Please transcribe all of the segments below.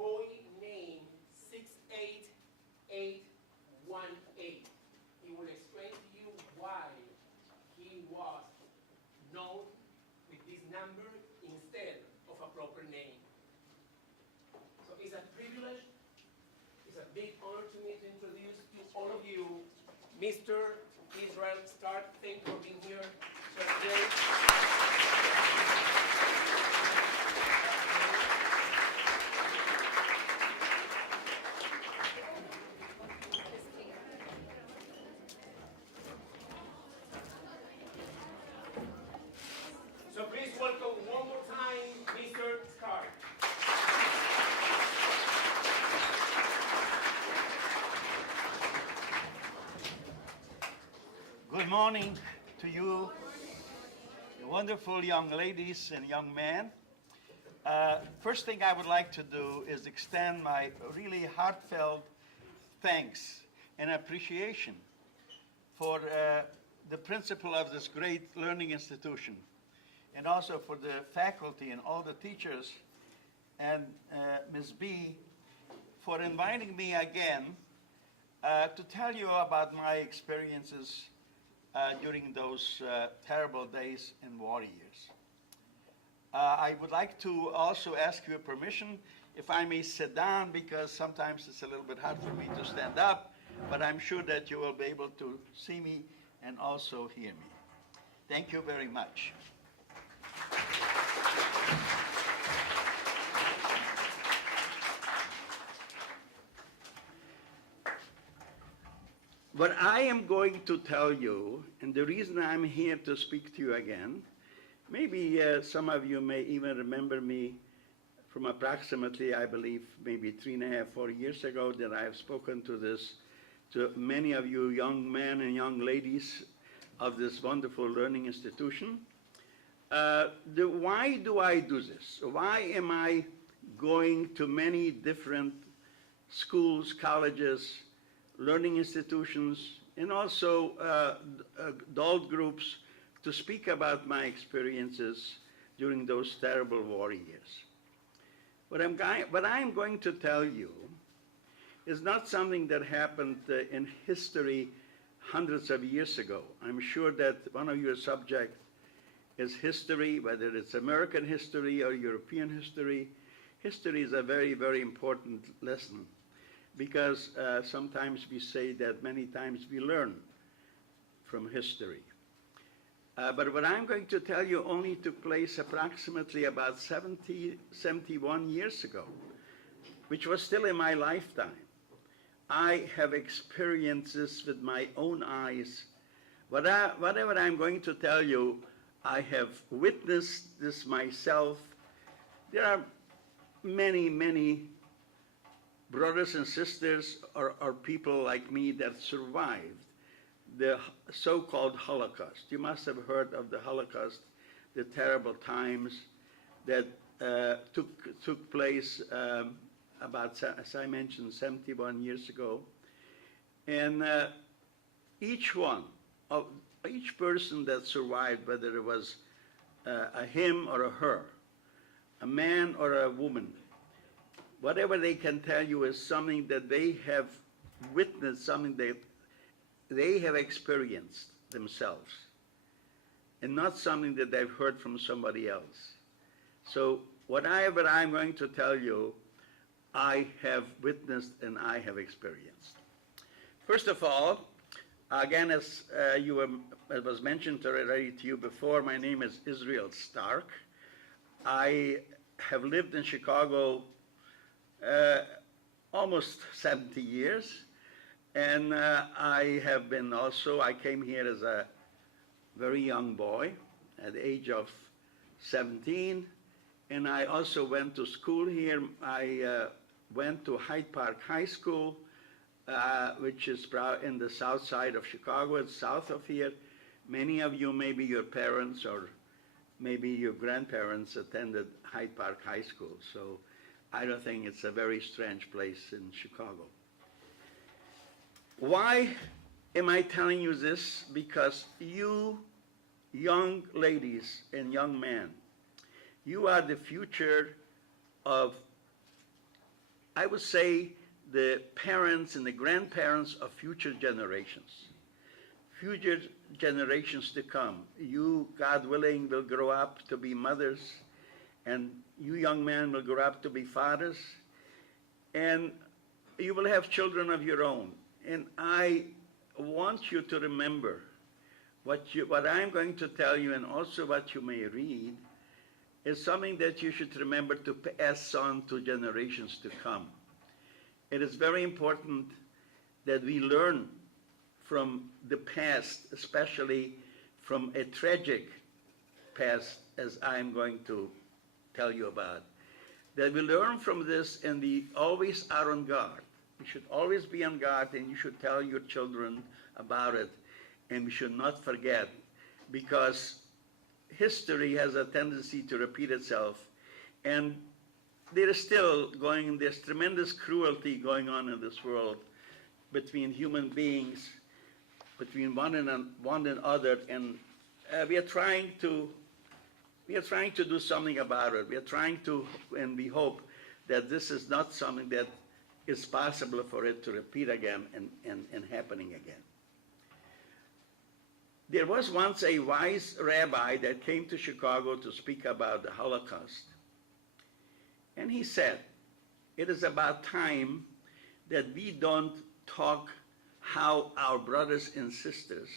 boy named 68818. He will explain to you why he was known with this number instead of a proper name. So it's a privilege, it's a big honor to me to introduce to all of you Mr. Israel Starck. Thank you for being here today. So please welcome one more time Mr. Starck. Good morning to you, wonderful young ladies and young men. First thing I would like to do is extend my really heartfelt thanks and appreciation for the principal of this great learning institution, and also for the faculty and all the teachers, and Ms. B for inviting me again to tell you about my experiences during those terrible days in war years. I would like to also ask your permission if I may sit down, because sometimes it's a little bit hard for me to stand up, but I'm sure that you will be able to see me and also hear me. Thank you very much. What I am going to tell you, and the reason I'm here to speak to you again, maybe some of you may even remember me from approximately, I believe, maybe 3.5, 4 years ago, that I have spoken to many of you young men and young ladies of this wonderful learning institution. Why do I do this? Why am I going to many different schools, colleges, learning institutions, and also adult groups to speak about my experiences during those terrible war years? What I'm going to tell you is not something that happened in history hundreds of years ago. I'm sure that one of your subjects is history, whether it's American history or European history. History is a very, very important lesson, because sometimes we say that many times we learn from history. But what I'm going to tell you only took place approximately about 71 years ago, which was still in my lifetime. I have experienced this with my own eyes. Whatever I'm going to tell you, I have witnessed this myself. There are many, many brothers and sisters or people like me that survived the so-called Holocaust. You must have heard of the Holocaust, the terrible times that took place about, as I mentioned, 71 years ago. And each person that survived, whether it was a him or a her, a man or a woman, whatever they can tell you is something that they have witnessed, something they have experienced themselves, and not something that they've heard from somebody else. So whatever I'm going to tell you, I have witnessed and I have experienced. First of all, again, as it was mentioned already to you before, my name is Israel Starck. I have lived in Chicago almost 70 years, and I came here as a very young boy at the age of 17, and I also went to school here. I went to Hyde Park High School, which is in the south side of Chicago. It's south of here. Many of you, maybe your parents or maybe your grandparents attended Hyde Park High School, so I don't think it's a very strange place in Chicago. Why am I telling you this? Because you, young ladies and young men, you are the future of I would say, the parents and the grandparents of future generations. Future generations to come. You, God willing, will grow up to be mothers, and you young men will grow up to be fathers, and you will have children of your own. And I want you to remember what I'm going to tell you, and also what you may read, is something that you should remember to pass on to generations to come. It is very important that we learn from the past, especially from a tragic past, as I'm going to tell you about. That we learn from this, and we always are on guard. We should always be on guard, and you should tell your children about it, and we should not forget, because history has a tendency to repeat itself, and there's tremendous cruelty going on in this world between human beings, between one another, and we are trying to do something about it. We are trying to, and we hope that this is not something that is possible for it to repeat again and happening again. There was once a wise rabbi that came to Chicago to speak about the Holocaust. And he said, it is about time that we don't talk how our brothers and sisters,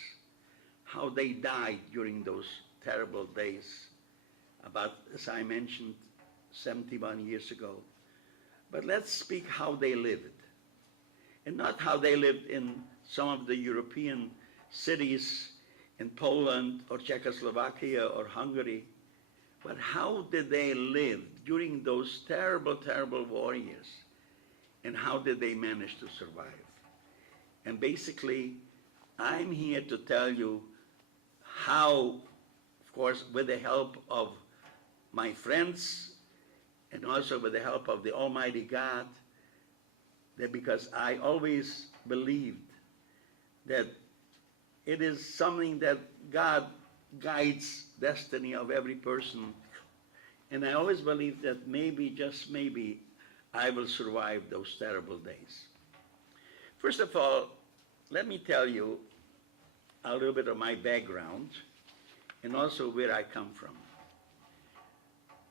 how they died during those terrible days, about, as I mentioned, 71 years ago. But let's speak how they lived. And not how they lived in some of the European cities in Poland or Czechoslovakia or Hungary, but how did they live during those terrible, terrible war years, and how did they manage to survive? And basically, I'm here to tell you how, of course, with the help of my friends, and also with the help of the Almighty God, that because I always believed that it is something that God guides destiny of every person. And I always believe that maybe, just maybe, I will survive those terrible days. First of all, let me tell you a little bit of my background and also where I come from.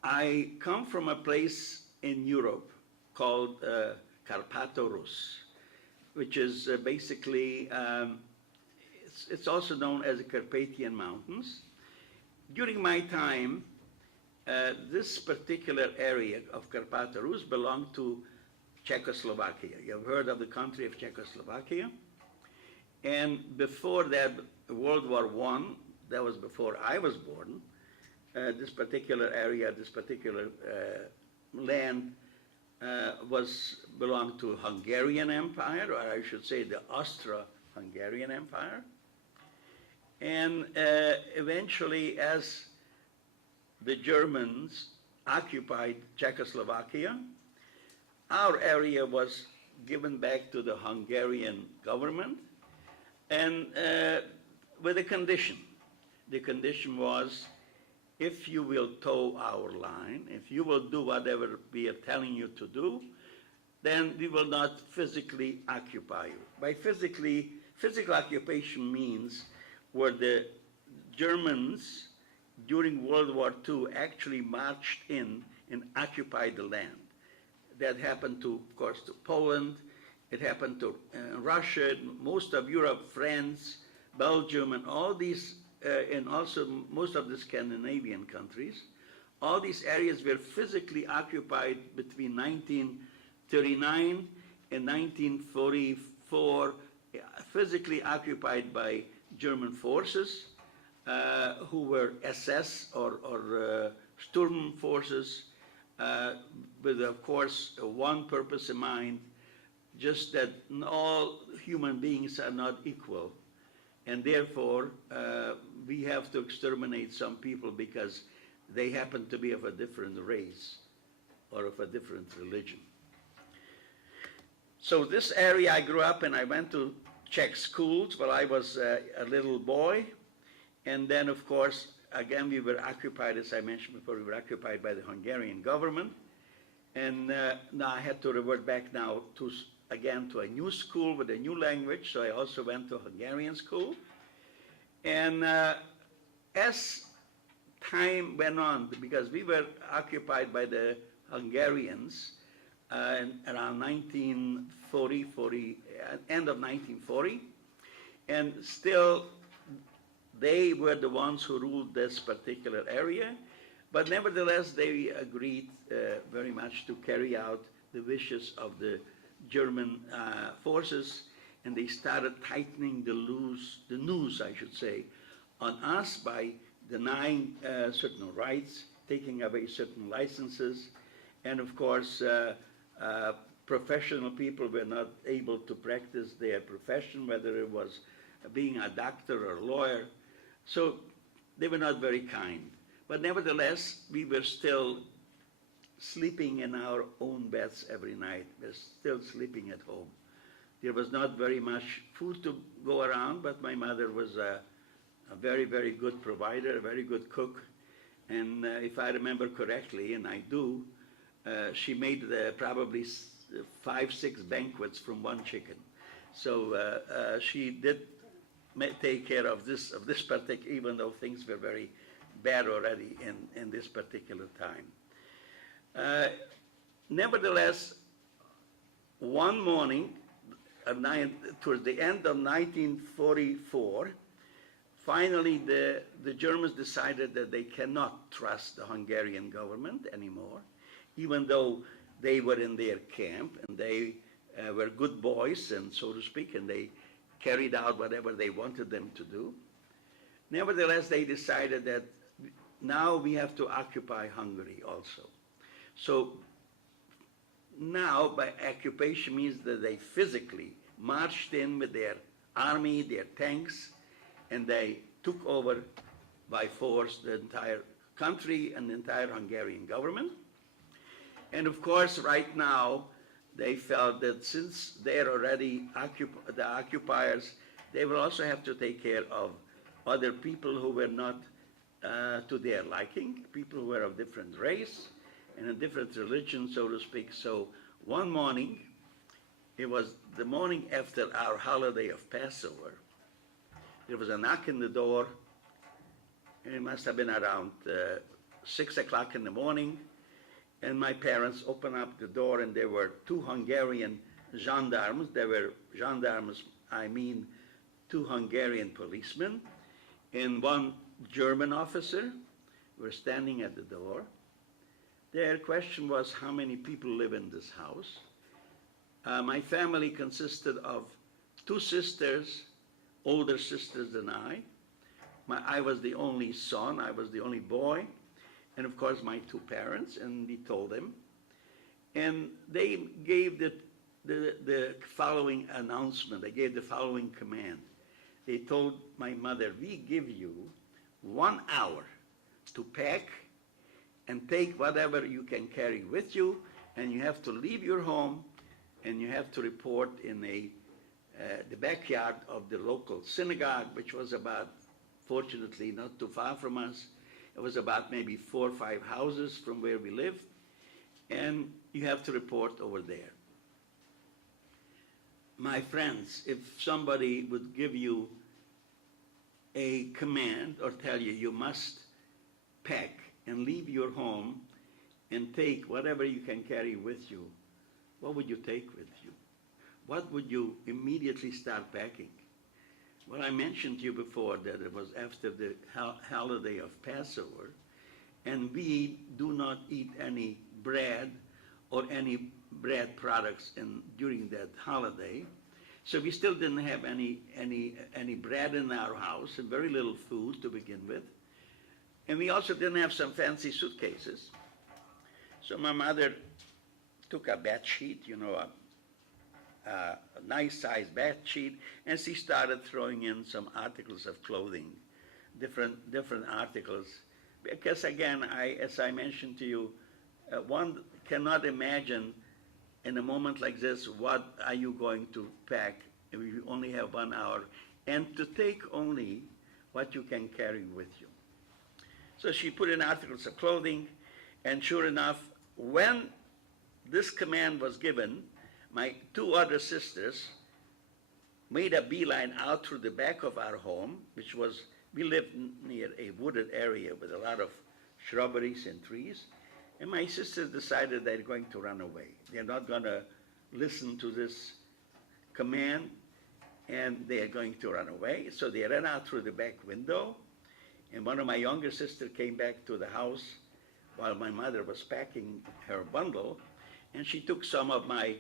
I come from a place in Europe called Karpato Rus, which is basically it's also known as the Carpathian Mountains. During my time, this particular area of Karpato Rus belonged to Czechoslovakia. You have heard of the country of Czechoslovakia. And before that, World War I, that was before I was born, this particular area, this particular land belonged to Hungarian Empire, or I should say the Austro-Hungarian Empire. And eventually, as the Germans occupied Czechoslovakia, our area was given back to the Hungarian government, and with a condition. The condition was, if you will toe our line, if you will do whatever we are telling you to do, then we will not physically occupy you. By physical occupation means where the Germans during World War II actually marched in and occupied the land. That happened to, of course, to Poland. It happened to Russia, most of Europe, France, Belgium, and all these, and also most of the Scandinavian countries. All these areas were physically occupied between 1939 and 1944, physically occupied by German forces who were SS or Sturm forces, with, of course, one purpose in mind, just that all human beings are not equal. And therefore, we have to exterminate some people because they happen to be of a different race or of a different religion. So this area I grew up in, I went to Czech schools while I was a little boy. And then, of course, again, we were occupied, as I mentioned before, we were occupied by the Hungarian government. And now I had to revert back now to, again, to a new school with a new language, so I also went to Hungarian school. And as time went on, because we were occupied by the Hungarians around 1940, end of 1940, and still they were the ones who ruled this particular area, but nevertheless they agreed very much to carry out the wishes of the German forces, and they started tightening the noose, I should say, on us by denying certain rights, taking away certain licenses, and of course professional people were not able to practice their profession, whether it was being a doctor or a lawyer. So they were not very kind. But nevertheless, we were still sleeping in our own beds every night. We were still sleeping at home. There was not very much food to go around, but my mother was a very, very good provider, a very good cook. And if I remember correctly, and I do, she made probably 5, 6 banquets from one chicken. So she did take care of this particular, even though things were very bad already in this particular time. Nevertheless, one morning, towards the end of 1944, finally the Germans decided that they cannot trust the Hungarian government anymore, even though they were in their camp and they were good boys, and so to speak, and they carried out whatever they wanted them to do. Nevertheless, they decided that now we have to occupy Hungary also. So now by occupation means that they physically marched in with their army, their tanks, and they took over by force the entire country and the entire Hungarian government. And of course, right now, they felt that since they're already the occupiers, they will also have to take care of other people who were not to their liking, people who were of different race and a different religion, so to speak. So one morning, it was the morning after our holiday of Passover, there was a knock in the door, and it must have been around 6 o'clock in the morning, and my parents opened up the door, and there were 2 Hungarian gendarmes. There were gendarmes, I mean 2 Hungarian policemen, and 1 German officer were standing at the door. Their question was, how many people live in this house? My family consisted of 2 sisters, older sisters than I. I was the only son, I was the only boy, and of course my 2 parents, and we told them. And they gave the following announcement, they gave the following command. They told my mother, we give you 1 hour to pack and take whatever you can carry with you, and you have to leave your home, and you have to report in the backyard of the local synagogue, which was about, fortunately, not too far from us. It was about maybe 4 or 5 houses from where we lived, and you have to report over there. My friends, if somebody would give you a command or tell you you must pack and leave your home and take whatever you can carry with you, what would you take with you? What would you immediately start packing? Well, I mentioned to you before that it was after the holiday of Passover, and we do not eat any bread or any bread products during that holiday. So we still didn't have any bread in our house, and very little food to begin with. And we also didn't have some fancy suitcases. So my mother took a bed sheet, a nice sized bed sheet, and she started throwing in some articles of clothing, different articles. Because again, as I mentioned to you, one cannot imagine in a moment like this, what are you going to pack if you only have 1 hour, and to take only what you can carry with you. So she put in articles of clothing, and sure enough, when this command was given, my two other sisters made a beeline out through the back of our home, which was, we lived near a wooded area with a lot of shrubberies and trees, and my sisters decided they're going to run away. They're not going to listen to this command, and they are going to run away. So they ran out through the back window, and one of my younger sisters came back to the house while my mother was packing her bundle, and she took some of my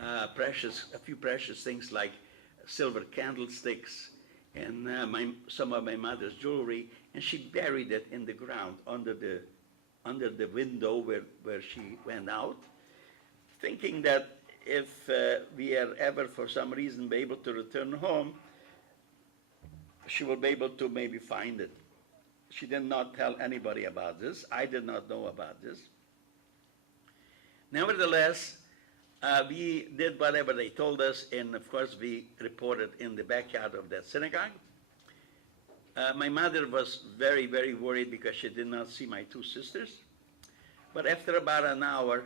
a few precious things like silver candlesticks and some of my mother's jewelry, and she buried it in the ground under the window where she went out, thinking that if we are ever for some reason be able to return home, she will be able to maybe find it. She did not tell anybody about this. I did not know about this. Nevertheless, we did whatever they told us, and of course we reported in the backyard of that synagogue. My mother was very, very worried because she did not see my two sisters. But after about an hour,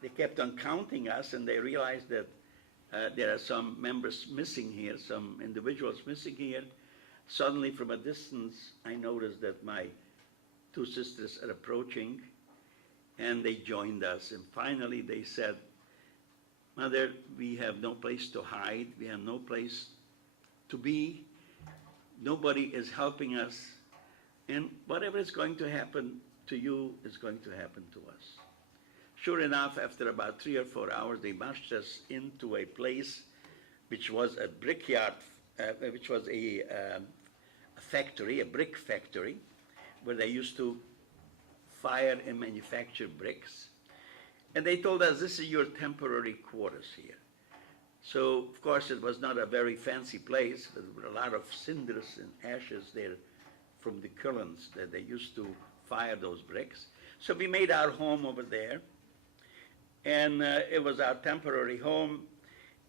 they kept on counting us, and they realized that there are some members missing here, some individuals missing here. Suddenly, from a distance, I noticed that my two sisters are approaching, and they joined us. And finally, they said, "Mother, we have no place to hide. We have no place to be. Nobody is helping us. And whatever is going to happen to you is going to happen to us." Sure enough, after about 3 or 4 hours, they marched us into a place which was a brickyard, which was a factory, a brick factory, where they used to fire and manufacture bricks. And they told us, "This is your temporary quarters here." So, of course, it was not a very fancy place. There were a lot of cinders and ashes there from the kilns that they used to fire those bricks. So we made our home over there. And it was our temporary home.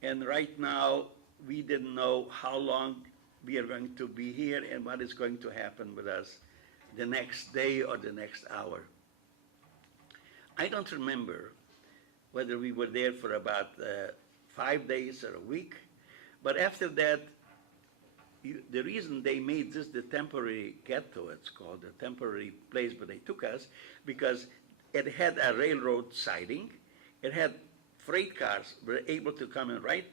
And right now, we didn't know how long we are going to be here and what is going to happen with us the next day or the next hour. I don't remember whether we were there for about 5 days or a week, but after that, the reason they made this the temporary ghetto, it's called, the temporary place where they took us, because it had a railroad siding. It had freight cars were able to come in right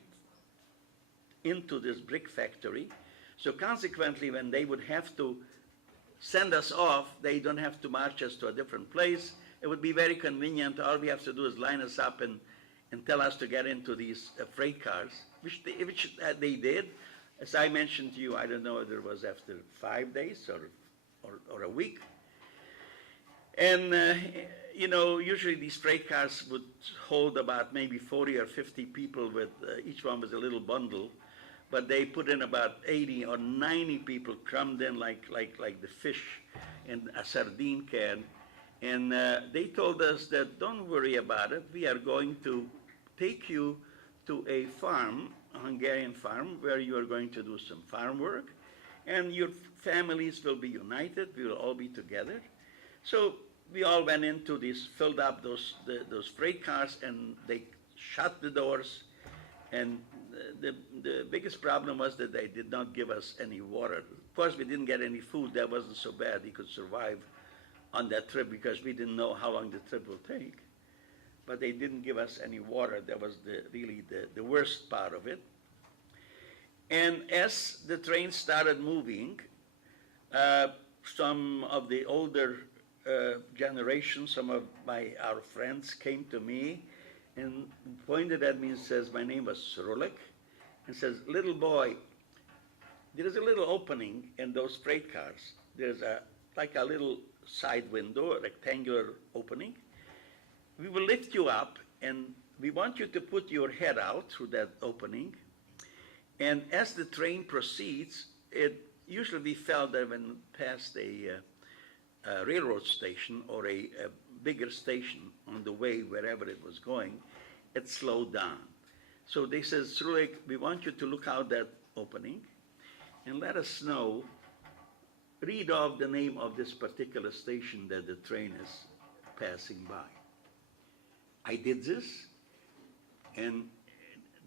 into this brick factory. So consequently, when they would have to send us off, they don't have to march us to a different place. It would be very convenient. All we have to do is line us up and tell us to get into these freight cars, which they did. As I mentioned to you, I don't know whether it was after 5 days or a week. And, you know, usually these freight cars would hold about maybe 40 or 50 people with each one with a little bundle. But they put in about 80 or 90 people crammed in like the fish in a sardine can. And they told us that, "Don't worry about it. We are going to take you to a farm, a Hungarian farm, where you are going to do some farm work. And your families will be united. We will all be together." So we all went into these, filled up those freight cars, and they shut the doors. And the biggest problem was that they did not give us any water. Of course, we didn't get any food. That wasn't so bad. We could survive on that trip because we didn't know how long the trip will take. But they didn't give us any water. That was really the worst part of it. And as the train started moving, some of the older generation, some of our friends came to me and pointed at me and says, my name was Srulik, and says, "Little boy, there is a little opening in those freight cars. There's like a little side window, a rectangular opening. We will lift you up, and we want you to put your head out through that opening. And as the train proceeds, usually we felt that when past a railroad station or a bigger station on the way wherever it was going, it slowed down. So they said, Srulik, we want you to look out that opening and let us know, read off the name of this particular station that the train is passing by." I did this, and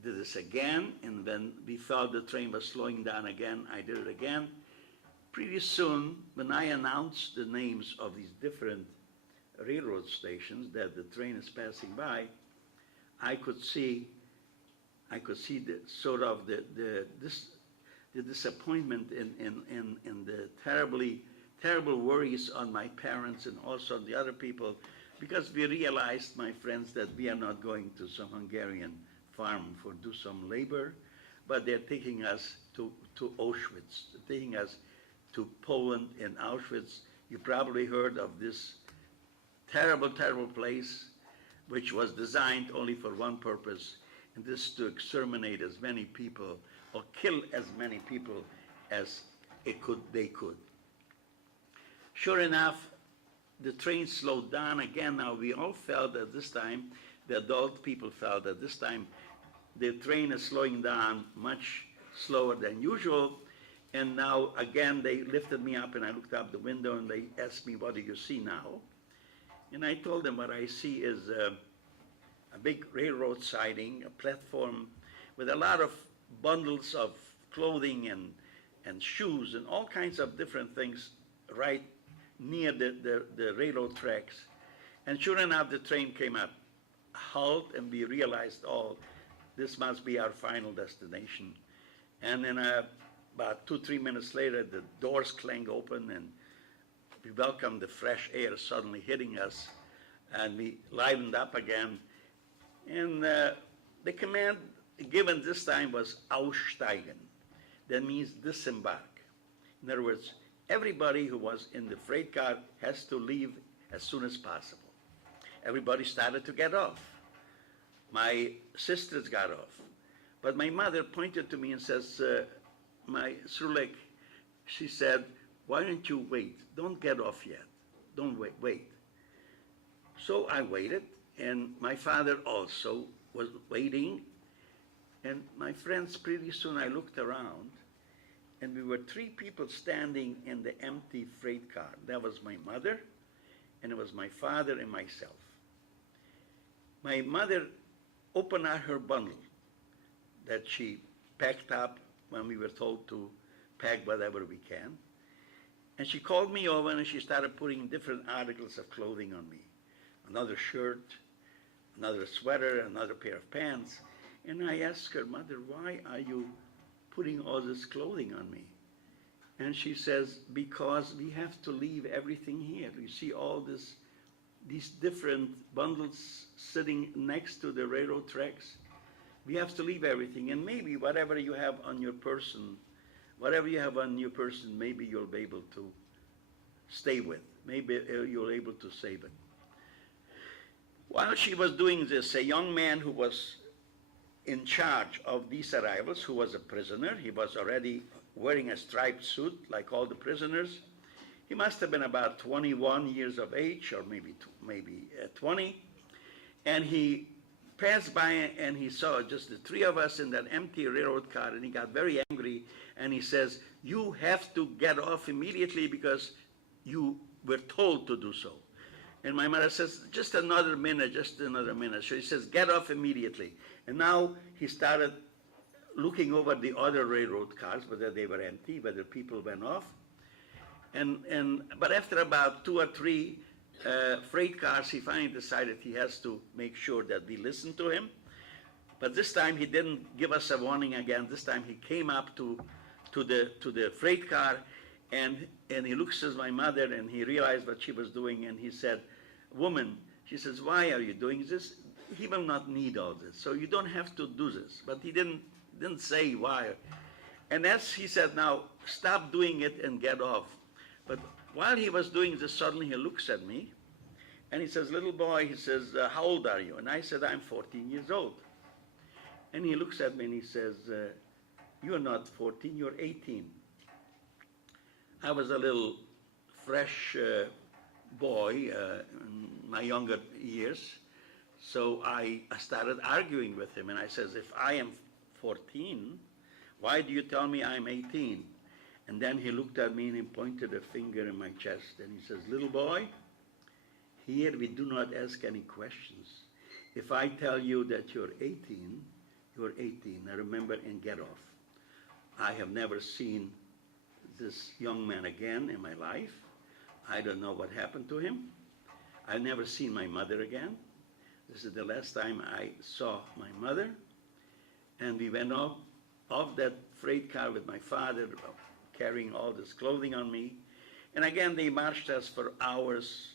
did this again, and when we felt the train was slowing down again, I did it again. Pretty soon, when I announced the names of these different railroad stations that the train is passing by, I could see the sort of the disappointment and the terrible worries on my parents and also on the other people, because we realized, my friends, that we are not going to some Hungarian farm for do some labor, but they're taking us to Auschwitz, taking us to Poland and Auschwitz. You probably heard of this terrible place, which was designed only for one purpose, and this to exterminate as many people or kill as many people as they could. Sure enough, the train slowed down again. Now we all felt at this time, the adult people felt at this time, the train is slowing down much slower than usual. And now again, they lifted me up and I looked out the window and they asked me, what do you see now? And I told them what I see is a big railroad siding, a platform with a lot of bundles of clothing and shoes and all kinds of different things right near the railroad tracks. And sure enough, the train came up, halt, and we realized, oh, this must be our final destination. And then about 2-3 minutes later, the doors clanged open and we welcomed the fresh air suddenly hitting us, and we livened up again. And the command given this time was aussteigen. That means disembark. In other words, everybody who was in the freight car has to leave as soon as possible. Everybody started to get off. My sisters got off. But my mother pointed to me and says, my Srulek, she said, why don't you wait? Don't get off yet. Don't wait. So I waited, and my father also was waiting. And my friends, pretty soon I looked around, and we were 3 people standing in the empty freight car. That was my mother, and it was my father and myself. My mother opened out her bundle that she packed up when we were told to pack whatever we can. And she called me over and she started putting different articles of clothing on me. Another shirt, another sweater, another pair of pants. And I asked her, Mother, why are you putting all this clothing on me? And she says, because we have to leave everything here. You see all these different bundles sitting next to the railroad tracks. We have to leave everything. And maybe whatever you have on your person, maybe you'll be able to stay with. Maybe you'll be able to save it. While she was doing this, a young man who was in charge of these arrivals, who was a prisoner, he was already wearing a striped suit like all the prisoners. He must have been about 21 years of age, or maybe 20. And he passed by and he saw just the 3 of us in that empty railroad car, and he got very angry, and he says, you have to get off immediately because you were told to do so. And my mother says, just another minute. So he says, get off immediately. And now he started looking over the other railroad cars, whether they were empty, whether people went off. But after about 2 or 3 freight cars, he finally decided he has to make sure that we listen to him. But this time he didn't give us a warning again. This time he came up to the freight car, and he looks at my mother, and he realized what she was doing, and he said, woman, she says, why are you doing this? He will not need all this, so you don't have to do this. But he didn't say why. And as he said, now stop doing it and get off. But while he was doing this, suddenly he looks at me, and he says, little boy, he says, how old are you? And I said, I'm 14 years old. And he looks at me and he says, you're not 14, you're 18. I was a little fresh boy in my younger years, so I started arguing with him, and I says, if I am 14, why do you tell me I'm 18? And then he looked at me and he pointed a finger in my chest, and he says, little boy, here we do not ask any questions. if I tell you that you're 18, you're 18. Now remember and get off. I have never seen this young man again in my life. I don't know what happened to him. I've never seen my mother again. This is the last time I saw my mother. And we went off that freight car with my father, carrying all this clothing on me. And again, they marched us for hours.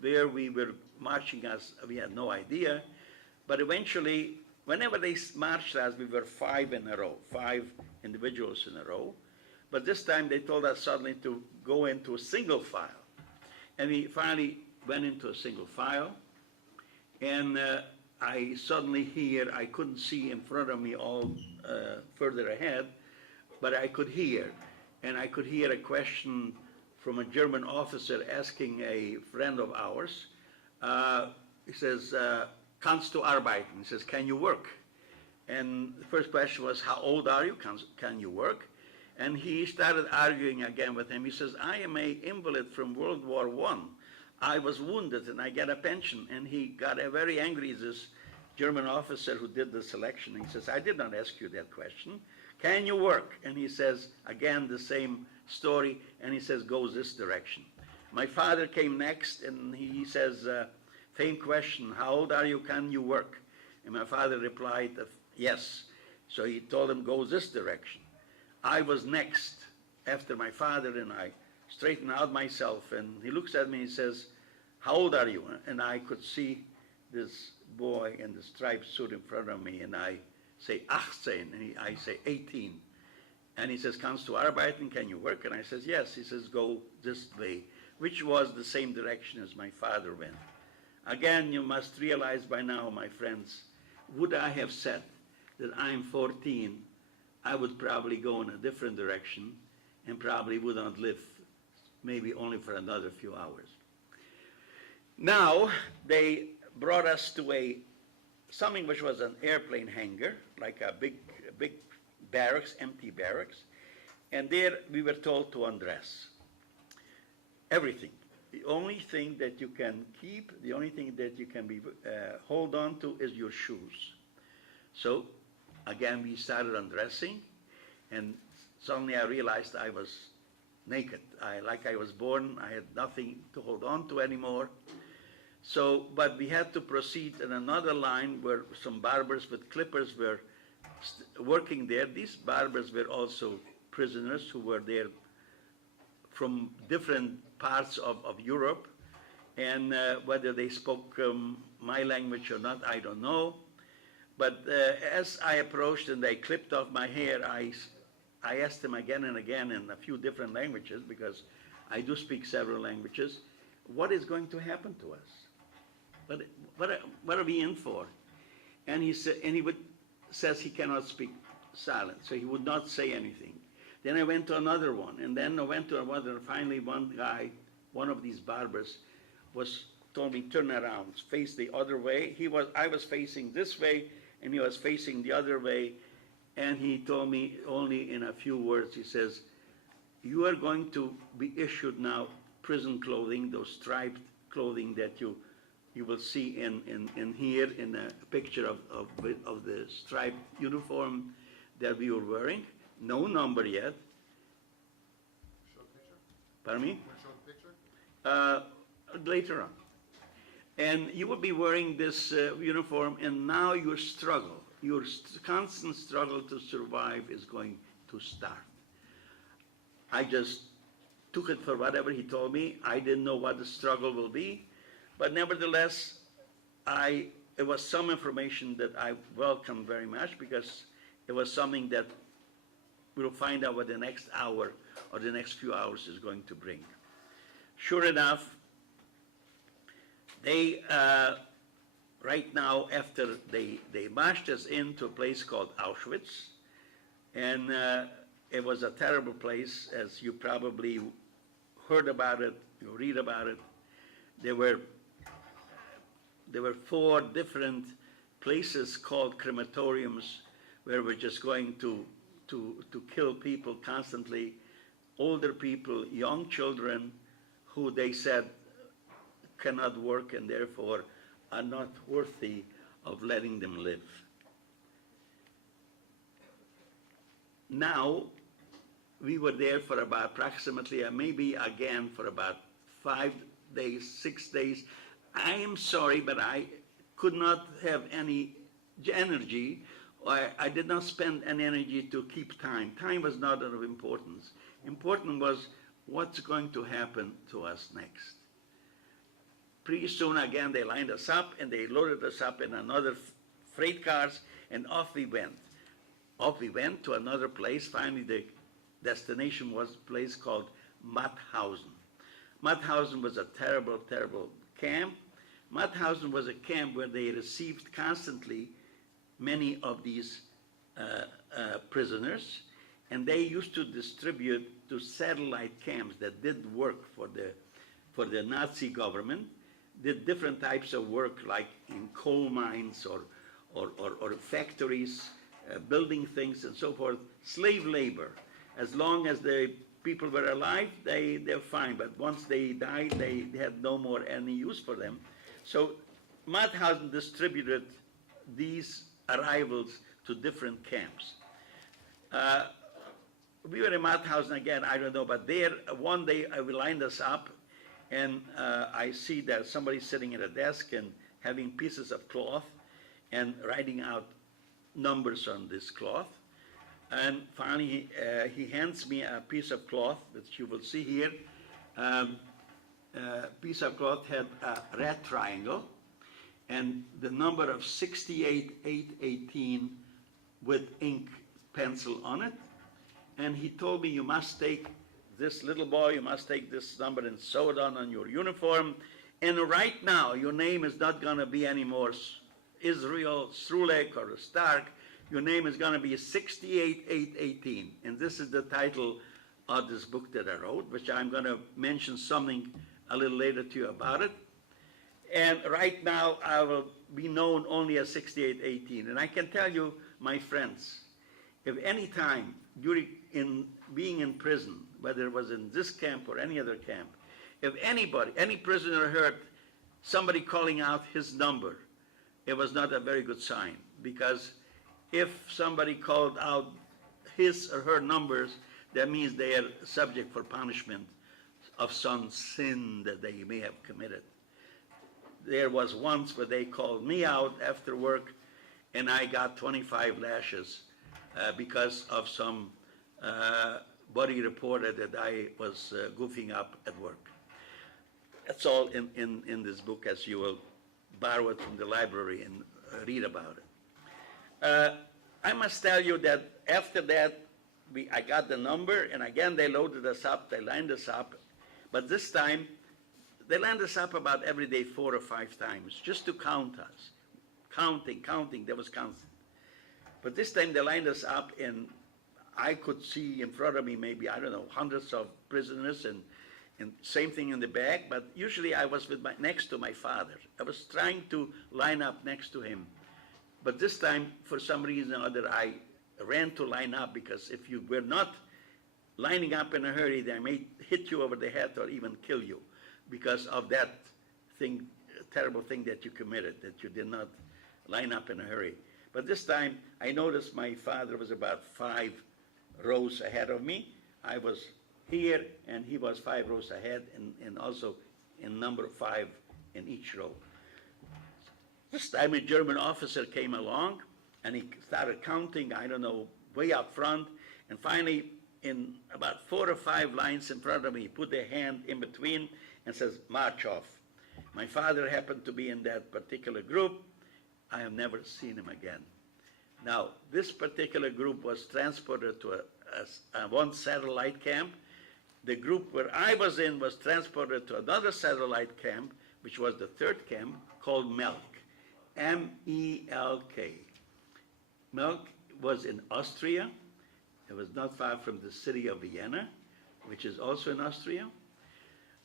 Where we were marching us, we had no idea. But eventually, whenever they marched us, we were 5 in a row, 5 individuals in a row. But this time they told us suddenly to go into a single file. And we finally went into a single file. And I suddenly hear, I couldn't see in front of me all further ahead, but I could hear. And I could hear a question from a German officer asking a friend of ours. He says, "Kannst du arbeiten?" He says, "Can you work?" And the first question was, "How old are you? Can you work?" And he started arguing again with him. He says, "I am an invalid from World War I was wounded and I get a pension." And he got very angry, this German officer who did the selection. He says, "I did not ask you that question. Can you work?" And he says, again, the same story, and he says, "Go this direction." My father came next, and he says, same question, "How old are you? Can you work?" And my father replied, "Yes." So he told him, "Go this direction." I was next after my father, and I straightened out myself, and he looks at me and he says, "How old are you?" And I could see this boy in the striped suit in front of me, and I say 18, and I say 18. And he says, "Kannst du arbeiten? Can you work?" And I says, "Yes." He says, "Go this way," which was the same direction as my father went. Again, you must realize by now, my friends, would I have said that I'm 14, I would probably go in a different direction and probably would not live maybe only for another few hours. Now, they brought us to something which was an airplane hangar, like a big barracks, empty barracks, and there we were told to undress. Everything. The only thing that you can keep, the only thing that you can hold on to is your shoes. So, again, we started undressing, and suddenly I realized I was naked. Like I was born, I had nothing to hold on to anymore. So, but we had to proceed in another line where some barbers with clippers were working there. These barbers were also prisoners who were there from different parts of Europe, and whether they spoke my language or not, I don't know. But as I approached and they clipped off my hair, I asked them again and again in a few different languages, because I do speak several languages, what is going to happen to us? What are we in for? And he said, says he cannot speak silent, so he would not say anything. Then I went to another one, and then I went to another, and finally one guy, one of these barbers, told me, "Turn around, face the other way." I was facing this way, and he was facing the other way, and he told me only in a few words, he says, "You are going to be issued now prison clothing, those striped clothing that you will see in here in a picture of the striped uniform that we were wearing. No number yet." Show the picture? Pardon me? Want to show the picture? Later on. And you will be wearing this uniform, and now your struggle, your constant struggle to survive is going to start. I just took it for whatever he told me. I didn't know what the struggle will be, but nevertheless, it was some information that I welcomed very much, because it was something that we'll find out what the next hour or the next few hours is going to bring. Sure enough, they, right now, after they marched us into a place called Auschwitz, and it was a terrible place, as you probably heard about it, you read about it. There were 4 different places called crematoriums where we're just going to kill people constantly, older people, young children who they said cannot work and therefore are not worthy of letting them live. Now, we were there for about approximately, maybe again for about 5 days, 6 days. I am sorry, but I could not have any energy. I did not spend any energy to keep time. Time was not of importance. Important was what's going to happen to us next. Pretty soon again they lined us up and they loaded us up in another freight cars and off we went. Off we went to another place. Finally the destination was a place called Mauthausen. Mauthausen was a terrible, terrible camp. Mauthausen was a camp where they received constantly many of these prisoners, and they used to distribute to satellite camps that did work for the Nazi government, did different types of work like in coal mines or factories, building things and so forth, slave labor. As long as the people were alive, they're fine, but once they died, they had no more any use for them. So Mauthausen distributed these arrivals to different camps. We were in Mauthausen again, I don't know, but there, one day we lined us up, and I see that somebody sitting at a desk and having pieces of cloth and writing out numbers on this cloth. And finally, he hands me a piece of cloth, which you will see here. Piece of cloth had a red triangle and the number of 68,818 with ink pencil on it. And he told me, you must take this, little boy, you must take this number and sew it on your uniform. And right now, your name is not going to be anymore Israel, Strulek, or Starck. Your name is going to be 68,818. And this is the title of this book that I wrote, which I'm going to mention something a little later to you about it. And right now, I will be known only as 6818. And I can tell you, my friends, if any time during being in prison, whether it was in this camp or any other camp, if anybody, any prisoner heard somebody calling out his number, it was not a very good sign. Because if somebody called out his or her numbers, that means they are subject for punishment of some sin that they may have committed. There was once where they called me out after work, and I got 25 lashes because of some buddy reported that I was goofing up at work. That's all in this book, as you will borrow it from the library and read about it. I must tell you that after that, I got the number, and again they loaded us up, they lined us up, but this time they lined us up about every day 4 or 5 times, just to count us. Counting, there was constant. But this time they lined us up, and I could see in front of me maybe, I don't know, hundreds of prisoners, and same thing in the back, but usually I was next to my father. I was trying to line up next to him. But this time, for some reason or other, I ran to line up, because if you were not lining up in a hurry, they may hit you over the head or even kill you because of that thing, terrible thing that you committed, that you did not line up in a hurry. But this time, I noticed my father was about 5 rows ahead of me. I was here, and he was 5 rows ahead, and also in number 5 in each row. This time a German officer came along, and he started counting, I don't know, way up front, and finally, in about 4 or 5 lines in front of me, he put a hand in between and says, march off. My father happened to be in that particular group. I have never seen him again. Now, this particular group was transported to one satellite camp. The group where I was in was transported to another satellite camp, which was the 3rd camp, called Melk, M-E-L-K. Melk was in Austria. It was not far from the city of Vienna, which is also in Austria.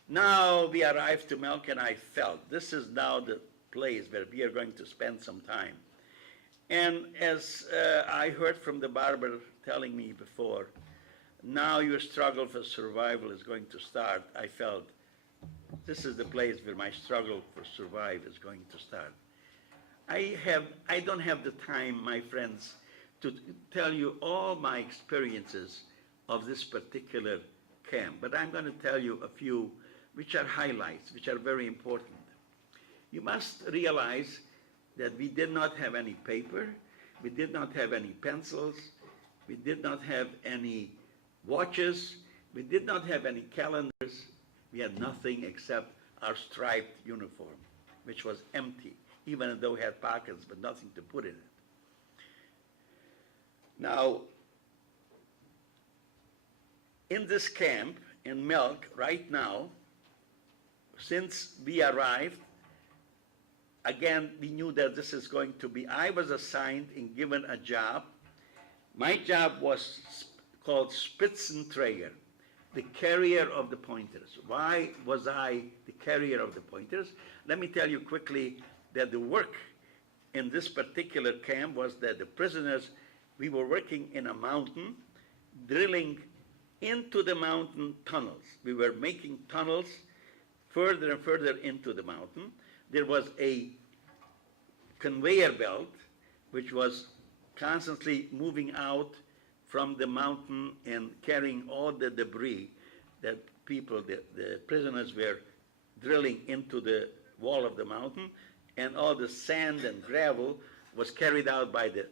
Now we arrived to Melk, and I felt this is now the place where we are going to spend some time. And as I heard from the barber telling me before, now your struggle for survival is going to start, I felt this is the place where my struggle for survive is going to start. I don't have the time, my friends, to tell you all my experiences of this particular camp, but I'm going to tell you a few which are highlights, which are very important. You must realize that we did not have any paper, we did not have any pencils, we did not have any watches, we did not have any calendars, we had nothing except our striped uniform, which was empty, even though we had pockets, but nothing to put in it. Now, in this camp, in Milk, right now, since we arrived, again, we knew that this is going to be, I was assigned and given a job. My job was called Spitzenträger, the carrier of the pointers. Why was I the carrier of the pointers? Let me tell you quickly that the work in this particular camp was that the prisoners, we were working in a mountain, drilling into the mountain tunnels. We were making tunnels further and further into the mountain. There was a conveyor belt which was constantly moving out from the mountain and carrying all the debris that people, the prisoners were drilling into the wall of the mountain, and all the sand and gravel was carried out by the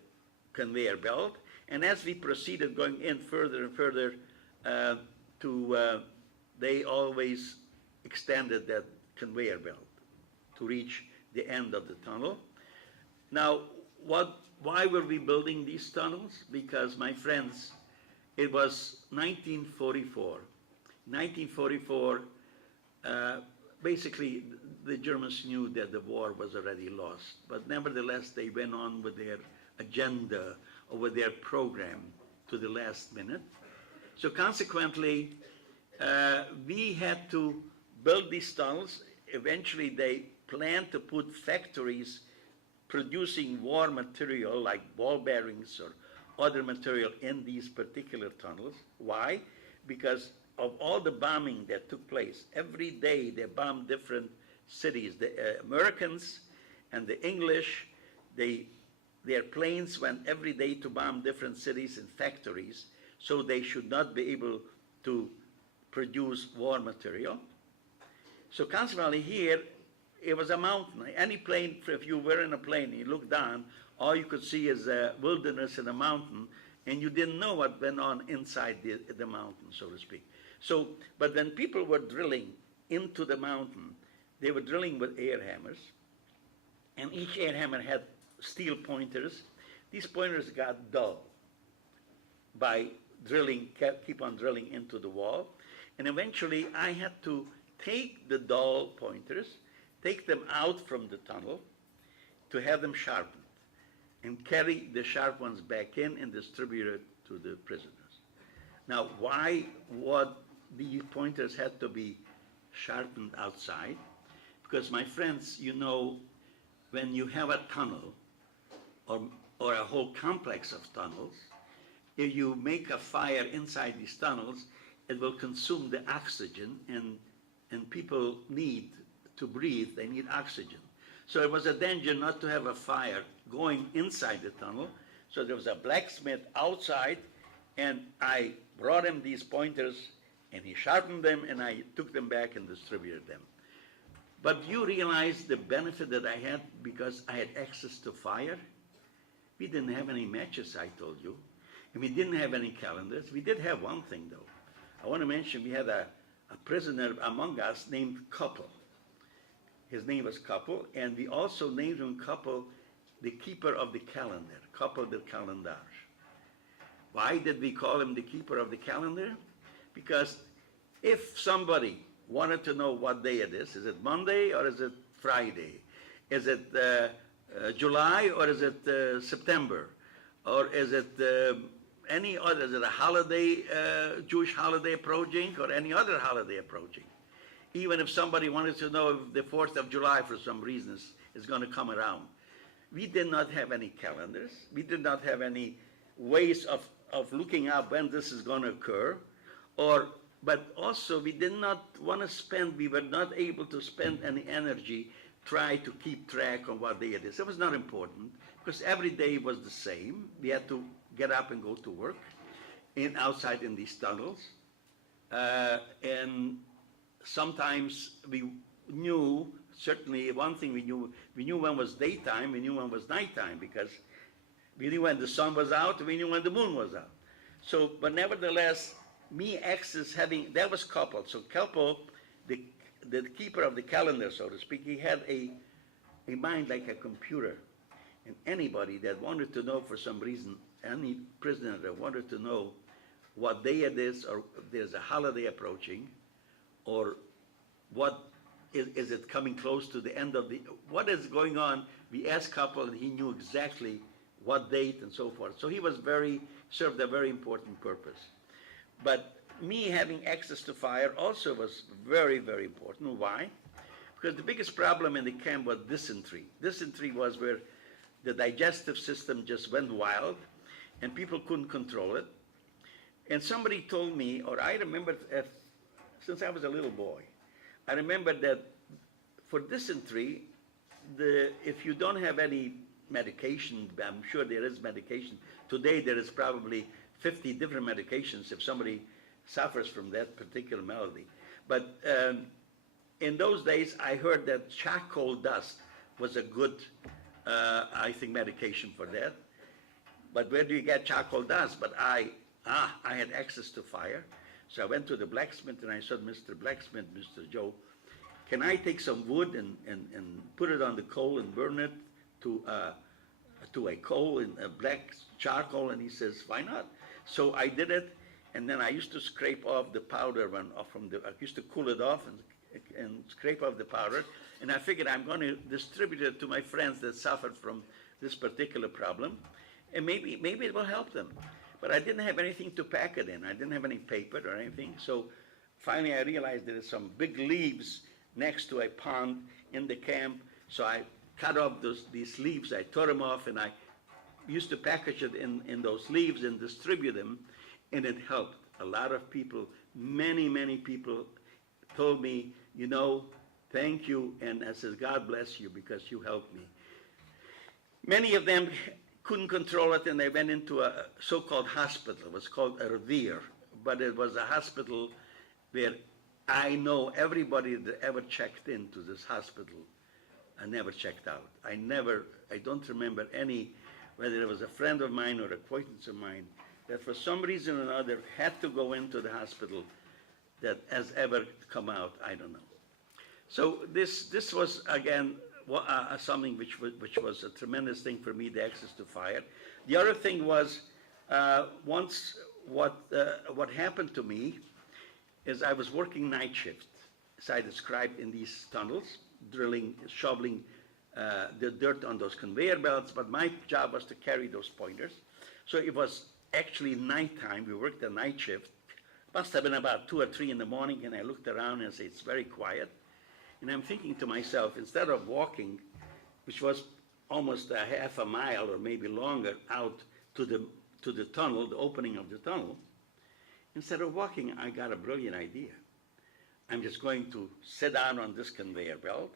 conveyor belt. And as we proceeded going in further and further, they always extended that conveyor belt to reach the end of the tunnel. Now, why were we building these tunnels? Because, my friends, it was 1944. 1944, basically, the Germans knew that the war was already lost, but nevertheless, they went on with their agenda or with their program to the last minute. So consequently, we had to build these tunnels. Eventually, they planned to put factories producing war material like ball bearings or other material in these particular tunnels. Why? Because of all the bombing that took place. Every day they bombed different cities. The Americans and the English, their planes went every day to bomb different cities and factories, so they should not be able to produce war material. So consequently here, it was a mountain. Any plane, if you were in a plane and you look down, all you could see is a wilderness and a mountain, and you didn't know what went on inside the mountain, so to speak. So, but when people were drilling into the mountain, they were drilling with air hammers, and each air hammer had steel pointers. These pointers got dull by drilling, keep on drilling into the wall, and eventually I had to take the dull pointers, take them out from the tunnel to have them sharpened, and carry the sharp ones back in and distribute it to the prisoners. Now, why would these pointers had to be sharpened outside? Because, my friends, you know, when you have a tunnel or a whole complex of tunnels, if you make a fire inside these tunnels, it will consume the oxygen, and people need to breathe, they need oxygen. So it was a danger not to have a fire going inside the tunnel. So there was a blacksmith outside, and I brought him these pointers, and he sharpened them, and I took them back and distributed them. But you realize the benefit that I had because I had access to fire? We didn't have any matches, I told you. And we didn't have any calendars. We did have one thing, though. I want to mention we had a prisoner among us named Couple. His name was Couple, and we also named him Couple, the keeper of the calendar, Couple del Calendar. Why did we call him the keeper of the calendar? Because if somebody wanted to know what day it is it Monday or is it Friday? Is it July or is it September? Or is it any other, is it a holiday, Jewish holiday approaching or any other holiday approaching? Even if somebody wanted to know if the 4th of July for some reason is going to come around. We did not have any calendars. We did not have any ways of looking up when this is going to occur. Or but also we did not want to spend, we were not able to spend any energy try to keep track of what day it is. It was not important because every day was the same. We had to get up and go to work outside in these tunnels. And sometimes we knew, certainly one thing we knew when was daytime, we knew when was nighttime, because we knew when the sun was out, we knew when the moon was out. So, but nevertheless, me, Axis having, that was coupled. So Kelpo, the keeper of the calendar, so to speak, he had a mind like a computer. And anybody that wanted to know for some reason, any prisoner that wanted to know what day it is, or if there's a holiday approaching, or what is it coming close to the end of the, what is going on, we asked Couple and he knew exactly what date and so forth. So he was served a very important purpose. But me having access to fire also was very, very important. Why? Because the biggest problem in the camp was dysentery. Dysentery was where the digestive system just went wild and people couldn't control it. And somebody told me, or I remember since I was a little boy, I remember that for dysentery, if you don't have any medication, I'm sure there is medication. Today there is probably 50 different medications if somebody suffers from that particular malady. But in those days, I heard that charcoal dust was a good, I think, medication for that. But where do you get charcoal dust? But I had access to fire. So I went to the blacksmith and I said, Mr. Blacksmith, Mr. Joe, can I take some wood and put it on the coal and burn it to a coal, in a black charcoal? And he says, why not? So I did it, and then I used to scrape off the powder I used to cool it off and scrape off the powder, and I figured I'm going to distribute it to my friends that suffered from this particular problem, and maybe it will help them. But I didn't have anything to pack it in. I didn't have any paper or anything. So finally I realized there is some big leaves next to a pond in the camp. So I cut off these leaves. I tore them off and I used to package it in those leaves and distribute them. And it helped. A lot of people, many, many people told me, thank you. And I said, God bless you because you helped me. Many of them couldn't control it, and they went into a so-called hospital. It was called a revere, but it was a hospital where I know everybody that ever checked into this hospital, I never checked out. I don't remember whether it was a friend of mine or acquaintance of mine, that for some reason or another had to go into the hospital that has ever come out. I don't know. So this was, again, something which was a tremendous thing for me, the access to fire. The other thing was, once what happened to me is I was working night shift, as I described in these tunnels, drilling, shoveling the dirt on those conveyor belts, but my job was to carry those pointers. So it was actually nighttime. We worked a night shift. Must have been about 2 or 3 in the morning, and I looked around and said, it's very quiet. And I'm thinking to myself, instead of walking, which was almost a half a mile or maybe longer out to the tunnel, the opening of the tunnel, instead of walking, I got a brilliant idea. I'm just going to sit down on this conveyor belt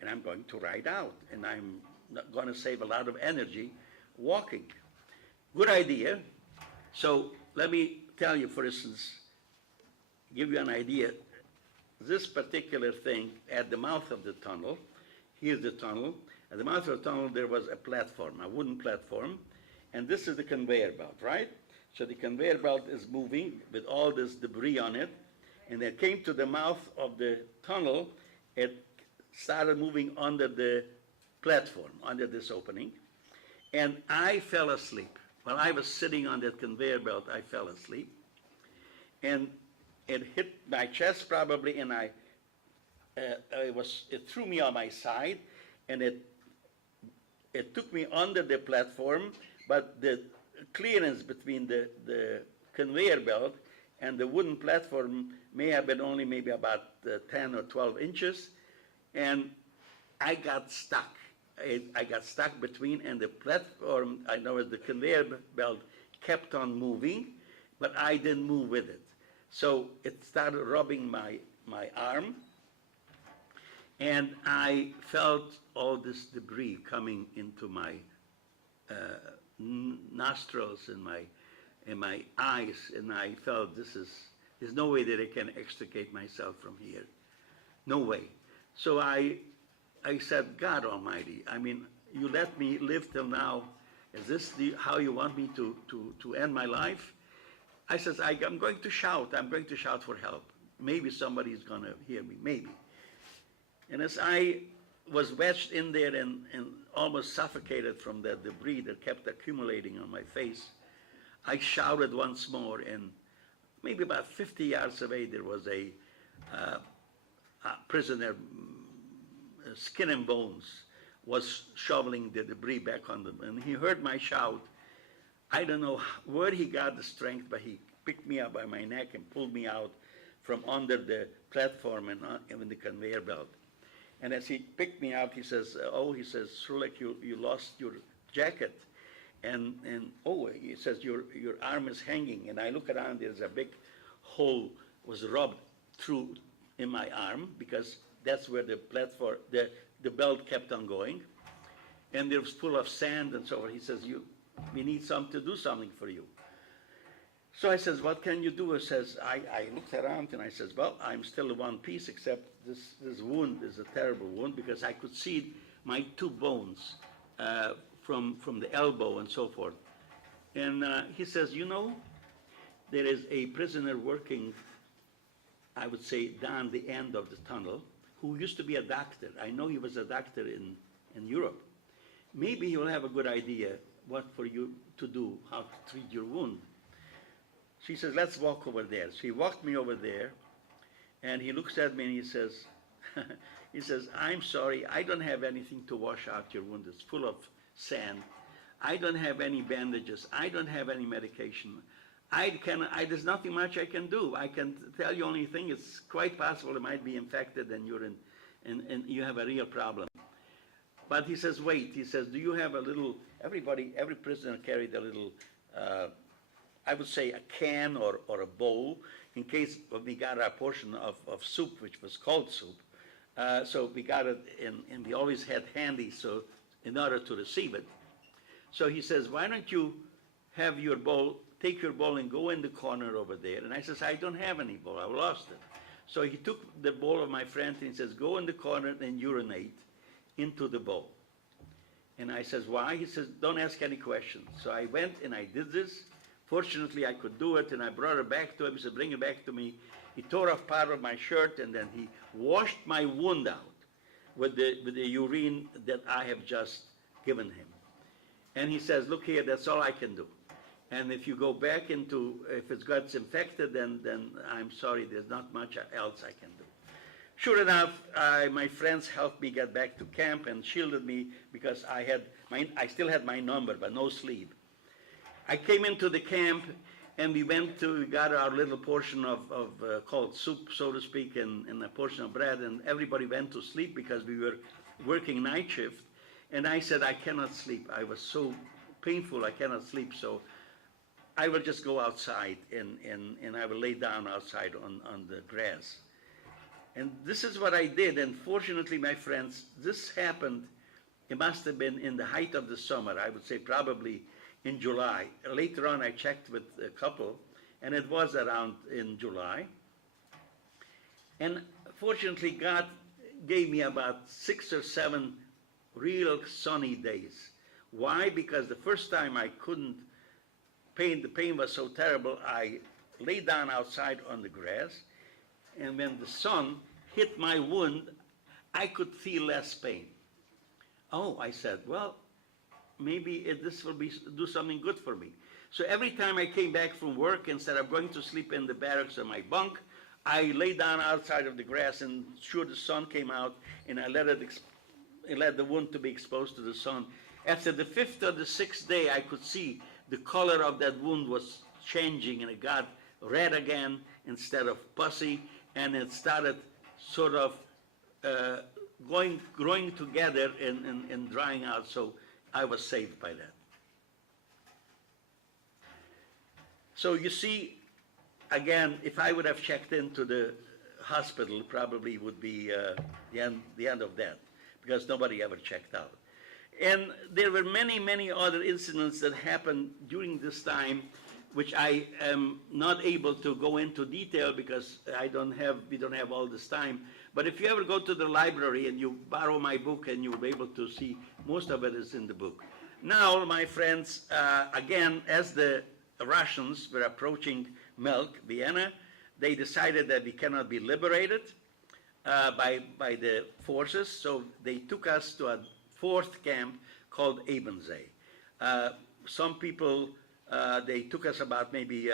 and I'm going to ride out, and I'm not going to save a lot of energy walking. Good idea. So let me tell you, for instance, give you an idea. This particular thing at the mouth of the tunnel, here's the tunnel. At the mouth of the tunnel, there was a platform, a wooden platform, and this is the conveyor belt, right? So the conveyor belt is moving with all this debris on it, and it came to the mouth of the tunnel. It started moving under the platform, under this opening, and I fell asleep. While I was sitting on that conveyor belt, I fell asleep, and it hit my chest probably, and it threw me on my side, and it took me under the platform, but the clearance between the conveyor belt and the wooden platform may have been only maybe about 10 or 12 inches, and I got stuck. I got stuck between, and the platform, I know the conveyor belt kept on moving, but I didn't move with it. So it started rubbing my arm, and I felt all this debris coming into my nostrils and my eyes, and I felt there's no way that I can extricate myself from here. No way. So I said, God Almighty, I mean, you let me live till now. Is this how you want me to end my life? I says, I'm going to shout. I'm going to shout for help. Maybe somebody's going to hear me, maybe. And as I was wedged in there and almost suffocated from the debris that kept accumulating on my face, I shouted once more, and maybe about 50 yards away there was a prisoner, skin and bones, was shoveling the debris back on them. And he heard my shout. I don't know where he got the strength, but he picked me up by my neck and pulled me out from under the platform and in the conveyor belt. And as he picked me up, he says, he says, Srulek, you lost your jacket. And he says, your arm is hanging. And I look around, there's a big hole was rubbed through in my arm, because that's where the platform, the belt kept on going. And it was full of sand and so on. He says, we need to do something for you. So I says, what can you do? He says, I looked around and I says, well, I'm still in one piece, except this wound is a terrible wound, because I could see my two bones from the elbow and so forth. And he says, there is a prisoner working, I would say, down the end of the tunnel, who used to be a doctor. I know he was a doctor in Europe. Maybe he will have a good idea what for you to do, how to treat your wound. She says, let's walk over there. So he walked me over there, and he looks at me and he says, I'm sorry, I don't have anything to wash out your wound. It's full of sand. I don't have any bandages. I don't have any medication. There's nothing much I can do. I can tell you only thing, it's quite possible it might be infected and and you have a real problem. But he says, wait, he says, do you have a little, every prisoner carried a little, I would say a can or a bowl, in case we got a portion of soup, which was cold soup. So we got it, and we always had handy, so in order to receive it. So he says, why don't you have your bowl, take your bowl and go in the corner over there. And I says, I don't have any bowl, I lost it. So he took the bowl of my friend and he says, go in the corner and urinate into the bowl. And I says, why? He says, don't ask any questions. So I went and I did this. Fortunately, I could do it, and I brought it back to him. He said, bring it back to me. He tore off part of my shirt, and then he washed my wound out with the urine that I have just given him. And he says, look here, that's all I can do. And if you go back if it's got infected, then I'm sorry, there's not much else I can do. Sure enough, my friends helped me get back to camp and shielded me, because I still had my number, but no sleep. I came into the camp, and we got our little portion of called soup, so to speak, and a portion of bread, and everybody went to sleep because we were working night shift. And I said, I cannot sleep. I was so painful, I cannot sleep, so I will just go outside, and I will lay down outside on the grass. And this is what I did, and fortunately, my friends, this happened, it must have been in the height of the summer, I would say probably in July. Later on, I checked with a couple, and it was around in July. And fortunately, God gave me about 6 or 7 real sunny days. Why? Because the first time I couldn't, the pain was so terrible, I lay down outside on the grass, and when the sun hit my wound, I could feel less pain. Oh, I said, well, maybe this will do something good for me. So every time I came back from work, instead of going to sleep in the barracks or my bunk, I lay down outside of the grass, and sure, the sun came out, and I let the wound to be exposed to the sun. After the 5th or the 6th day, I could see the color of that wound was changing, and it got red again instead of pussy, and it started sort of growing together and drying out, so I was saved by that. So you see, again, if I would have checked into the hospital, probably would be the end of that, because nobody ever checked out. And there were many, many other incidents that happened during this time, which I am not able to go into detail because we don't have all this time. But if you ever go to the library and you borrow my book, and you'll be able to see most of it is in the book. Now, my friends, again, as the Russians were approaching Milk, Vienna, they decided that we cannot be liberated by the forces, so they took us to a fourth camp called Ebensee. Some people, they took us about maybe,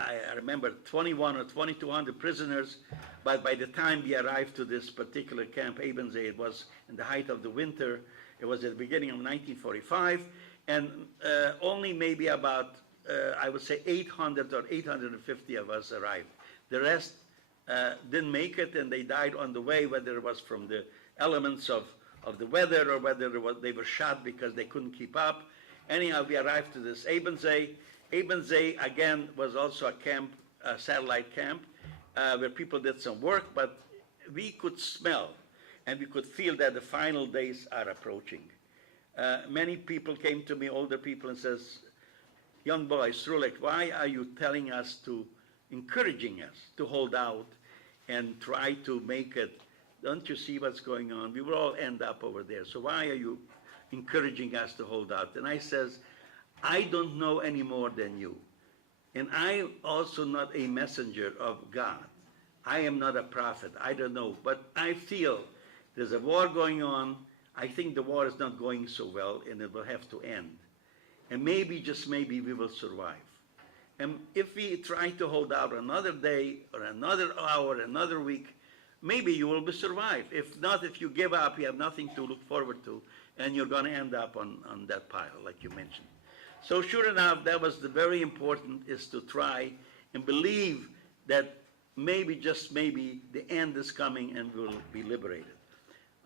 I remember 21 or 2,200 prisoners, but by the time we arrived to this particular camp, Ebensee, it was in the height of the winter. It was at the beginning of 1945, and only maybe about, I would say 800 or 850 of us arrived. The rest didn't make it, and they died on the way, whether it was from the elements of the weather or whether they were shot because they couldn't keep up. Anyhow, we arrived to this Ebensee. Ebensee, again, was also a camp, a satellite camp, where people did some work, but we could smell and we could feel that the final days are approaching. Many people came to me, older people, and says, young boy, Srulek, why are you telling us encouraging us to hold out and try to make it? Don't you see what's going on? We will all end up over there. So why are you encouraging us to hold out? And I says, I don't know any more than you. And I also not a messenger of God. I am not a prophet. I don't know. But I feel there's a war going on. I think the war is not going so well, and it will have to end. And maybe, just maybe, we will survive. And if we try to hold out another day or another hour, another week, maybe you will survive. If not, if you give up, you have nothing to look forward to, and you're going to end up on that pile, like you mentioned. So sure enough, that was the very important, is to try and believe that maybe, just maybe, the end is coming and we'll be liberated.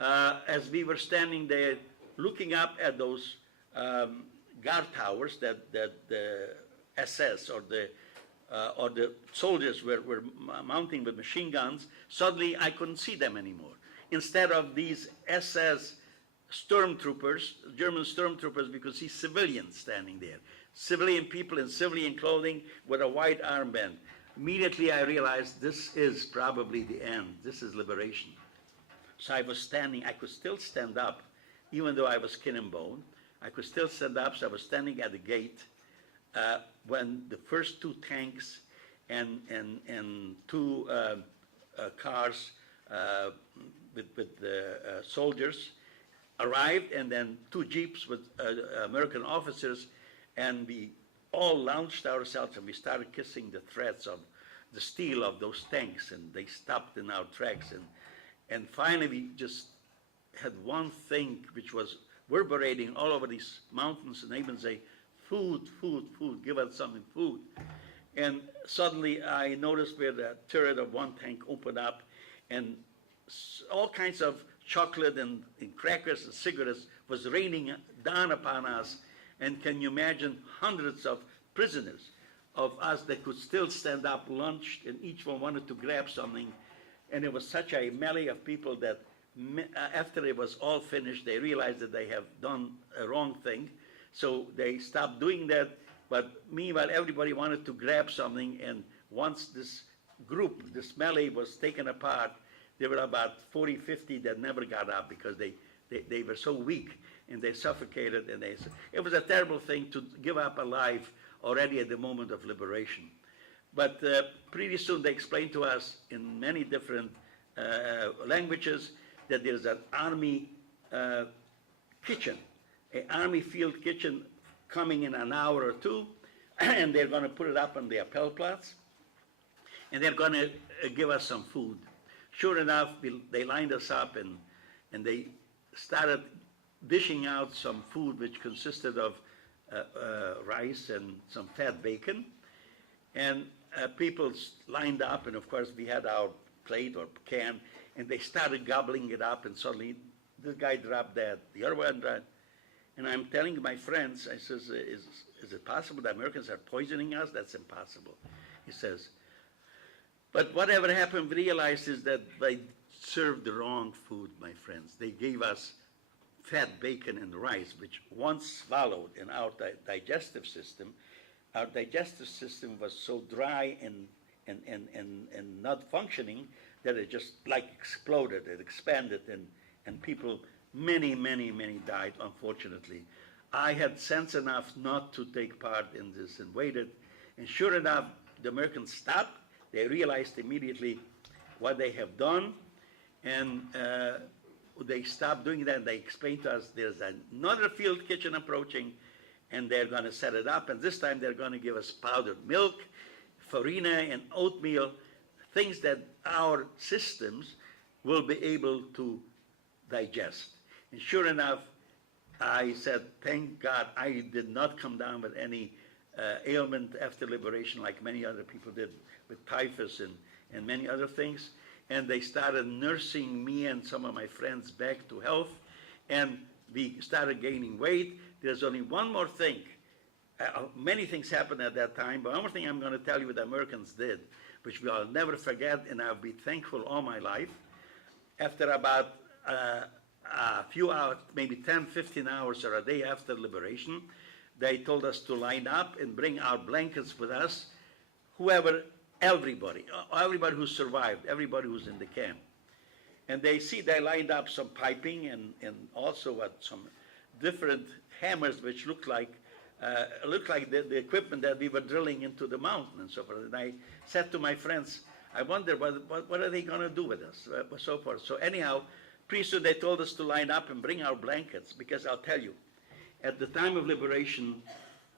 As we were standing there looking up at those guard towers that the SS or the soldiers were mounting with machine guns, suddenly I couldn't see them anymore. Instead of these SS stormtroopers, German stormtroopers, we could see civilians standing there. Civilian people in civilian clothing with a white armband. Immediately I realized this is probably the end. This is liberation. So I was standing, I could still stand up, even though I was skin and bone. I could still stand up, so I was standing at the gate when the first two tanks and two cars with soldiers arrived, and then two jeeps with American officers, and we all launched ourselves and we started kissing the threads of the steel of those tanks, and they stopped in our tracks, and finally we just had one thing which was reverberating all over these mountains, and even say, food, food, food, give us something, food. And suddenly I noticed where the turret of one tank opened up, and all kinds of chocolate and crackers and cigarettes was raining down upon us. And can you imagine hundreds of prisoners of us that could still stand up, lunched, and each one wanted to grab something. And it was such a melee of people that after it was all finished, they realized that they have done a wrong thing. So they stopped doing that. But meanwhile, everybody wanted to grab something. And once this group, this melee was taken apart, there were about 40, 50 that never got up because they were so weak and they suffocated. And it was a terrible thing to give up alive already at the moment of liberation. But pretty soon they explained to us in many different languages that there's an army kitchen, an army field kitchen coming in an hour or two, and they're going to put it up on the Appellplatz, and they're going to give us some food. Sure enough, they lined us up, and they started dishing out some food which consisted of rice and some fat bacon. And people lined up, and of course we had our plate or can, and they started gobbling it up, and suddenly this guy dropped that, the other one dropped. And I'm telling my friends, I says, is it possible that Americans are poisoning us? That's impossible. He says, But whatever happened, we realized is that they served the wrong food, my friends. They gave us fat bacon and rice, which once swallowed in our digestive system, our digestive system was so dry and not functioning that it just like exploded, it expanded, and people, many died, unfortunately. I had sense enough not to take part in this and waited, and sure enough, the Americans stopped. They realized immediately what they have done, and they stopped doing that, and they explained to us there's another field kitchen approaching, and they're going to set it up, and this time they're going to give us powdered milk, farina, and oatmeal, things that our systems will be able to digest. And sure enough, I said, thank God I did not come down with any ailment after liberation like many other people did with typhus and many other things. And they started nursing me and some of my friends back to health, and we started gaining weight. There's only one more thing. Many things happened at that time, but one more thing I'm going to tell you what the Americans did, which I'll never forget, and I'll be thankful all my life. After about a few hours, maybe 10, 15 hours or a day after liberation, they told us to line up and bring our blankets with us, everybody who survived, everybody who's in the camp. And they lined up some piping and also some different hammers which looked like the equipment that we were drilling into the mountain and so forth. And I said to my friends, I wonder what are they going to do with us, so forth. So anyhow, pretty soon they told us to line up and bring our blankets, because I'll tell you, at the time of liberation,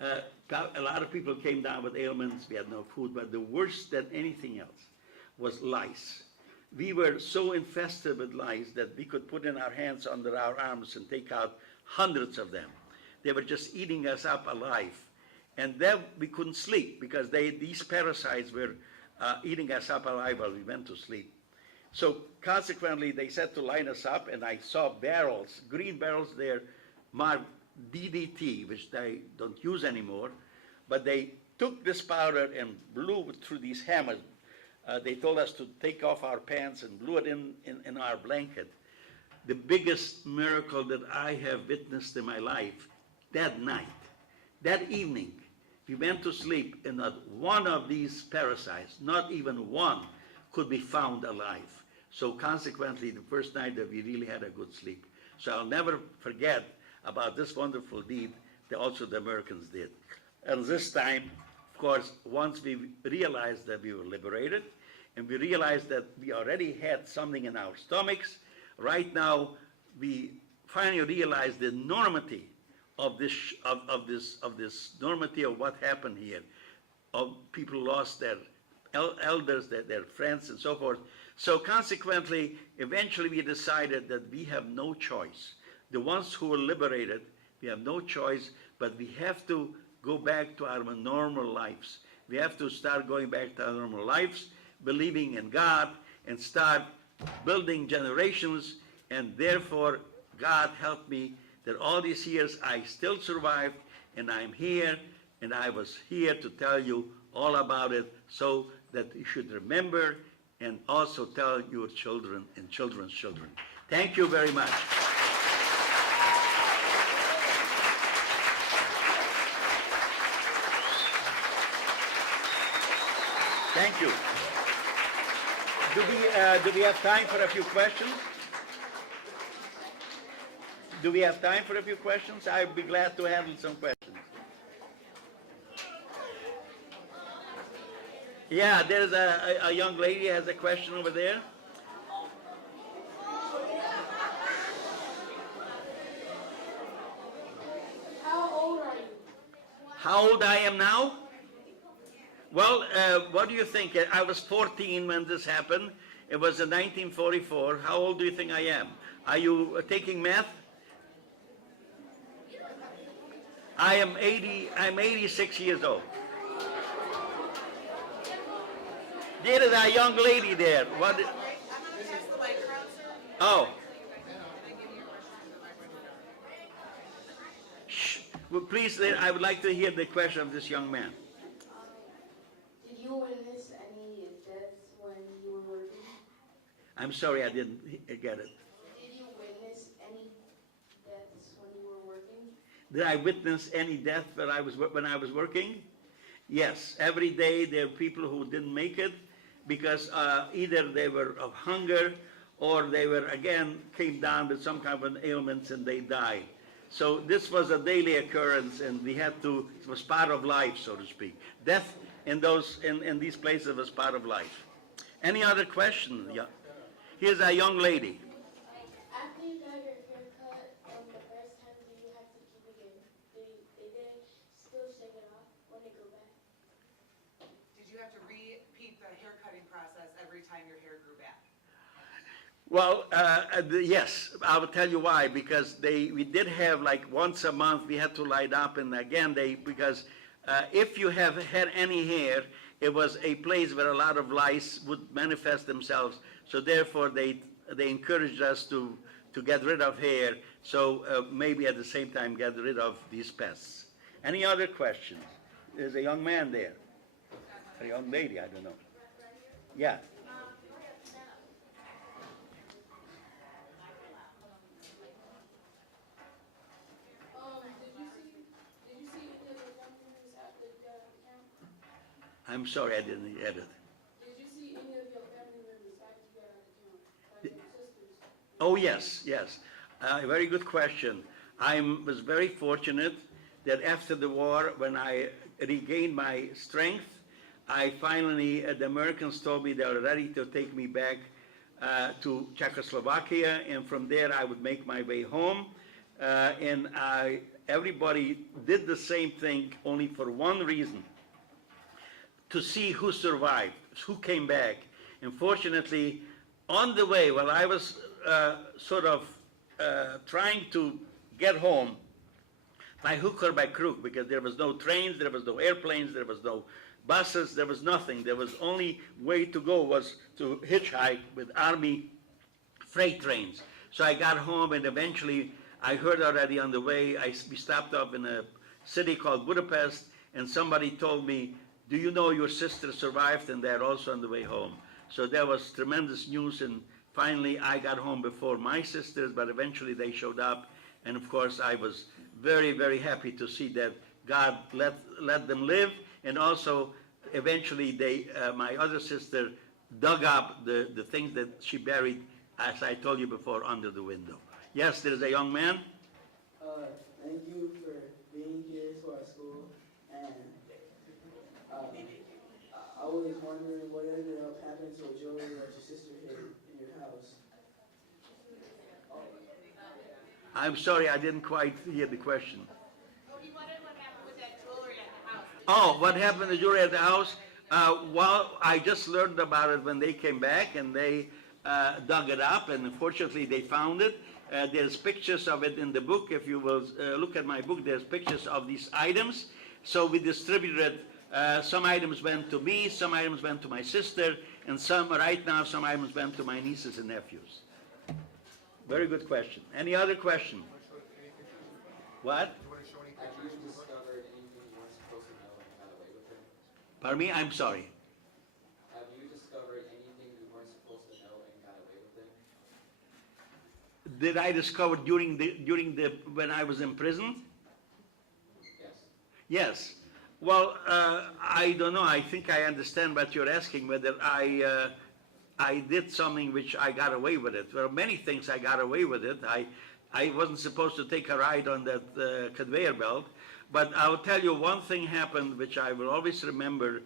a lot of people came down with ailments. We had no food, but the worst than anything else was lice. We were so infested with lice that we could put in our hands under our arms and take out hundreds of them. They were just eating us up alive. And then we couldn't sleep because these parasites were eating us up alive while we went to sleep. So consequently, they said to line us up, and I saw barrels, green barrels there, marked DDT, which they don't use anymore, but they took this powder and blew it through these hammers. They told us to take off our pants and blew it in our blanket. The biggest miracle that I have witnessed in my life, that night, that evening, we went to sleep, and not one of these parasites, not even one, could be found alive. So consequently, the first night that we really had a good sleep. So I'll never forget about this wonderful deed that also the Americans did. And this time, of course, once we realized that we were liberated, and we realized that we already had something in our stomachs, right now we finally realized the enormity of this enormity of what happened here, of people lost their elders, their friends, and so forth. So consequently, eventually we decided that we have no choice. The ones who were liberated, we have no choice, but we have to go back to our normal lives. We have to start going back to our normal lives, believing in God, and start building generations. And therefore, God helped me that all these years I still survived, and I'm here, and I was here to tell you all about it so that you should remember and also tell your children and children's children. Thank you very much. Thank you. Do we have time for a few questions? Do we have time for a few questions? I'd be glad to handle some questions. Yeah, there's a young lady has a question over there. How old are you? How old I am now? Well, what do you think? I was 14 when this happened. It was in 1944. How old do you think I am? Are you taking math? I'm 86 years old. There is a young lady there. What? Oh. Shh. Well, please, I would like to hear the question of this young man. Did you witness any deaths when I'm sorry, I didn't get it. Did you witness any deaths when you were working? Did I witness any death when I was working? Yes, every day there were people who didn't make it because either they were of hunger or they were, again, came down with some kind of an ailments and they died. So this was a daily occurrence, and we had to, it was part of life, so to speak. Death in these places was part of life. Any other question? Yeah. Here's a young lady. After you got your hair cut the first time, do you have to keep it in? They didn't still shave it off when they go back? Did you have to repeat the hair cutting process every time your hair grew back? Well, yes, I will tell you why. Because we did have like once a month we had to light up, and again because if you have had any hair, it was a place where a lot of lice would manifest themselves. So therefore, they encouraged us to get rid of hair. So maybe at the same time get rid of these pests. Any other questions? There's a young man there, a young lady. I don't know. Yeah. Did you see any of your family members after you got out of camp? I'm sorry, I didn't get it. Did you see any of your family members after you got out of camp? Like your sisters? Oh, yes, yes. Very good question. I was very fortunate that after the war, when I regained my strength, I finally, the Americans told me they were ready to take me back to Czechoslovakia, and from there I would make my way home. And everybody did the same thing, only for one reason: to see who survived, who came back. And fortunately, on the way, while I was trying to get home, by hook or by crook, because there was no trains, there was no airplanes, there was no buses, there was nothing. There was only way to go was to hitchhike with Army freight trains. So I got home, and eventually I heard already on the way, we stopped up in a city called Budapest, and somebody told me, "Do you know your sister survived, and they're also on the way home?" So that was tremendous news, and finally I got home before my sisters, but eventually they showed up, and of course I was very, very happy to see that God let them live, and also eventually my other sister dug up the things that she buried, as I told you before, under the window. Yes, there is a young man. Thank you for being here to our school, and I was wondering what ended up happening to a jewelry that your sister hid in your house. I'm sorry, I didn't quite hear the question. Oh, he wondered what happened with that jewelry at the house. Oh, what happened to the jewelry at the house? Well, I just learned about it when they came back, and they dug it up, and unfortunately they found it. There's pictures of it in the book. If you will look at my book, there's pictures of these items. So we distributed, some items went to me, some items went to my sister, and right now, some items went to my nieces and nephews. Very good question. Any other question? What? You want to show any Have you pictures? discovered anything you weren't supposed to know and got away with it? Pardon me? I'm sorry. Have you discovered anything you weren't supposed to know and got away with it? Did I discover when I was in prison? Yes. Yes. Well, I don't know. I think I understand what you're asking, whether I did something which I got away with it. There are many things I got away with it. I wasn't supposed to take a ride on that conveyor belt, but I'll tell you one thing happened which I will always remember.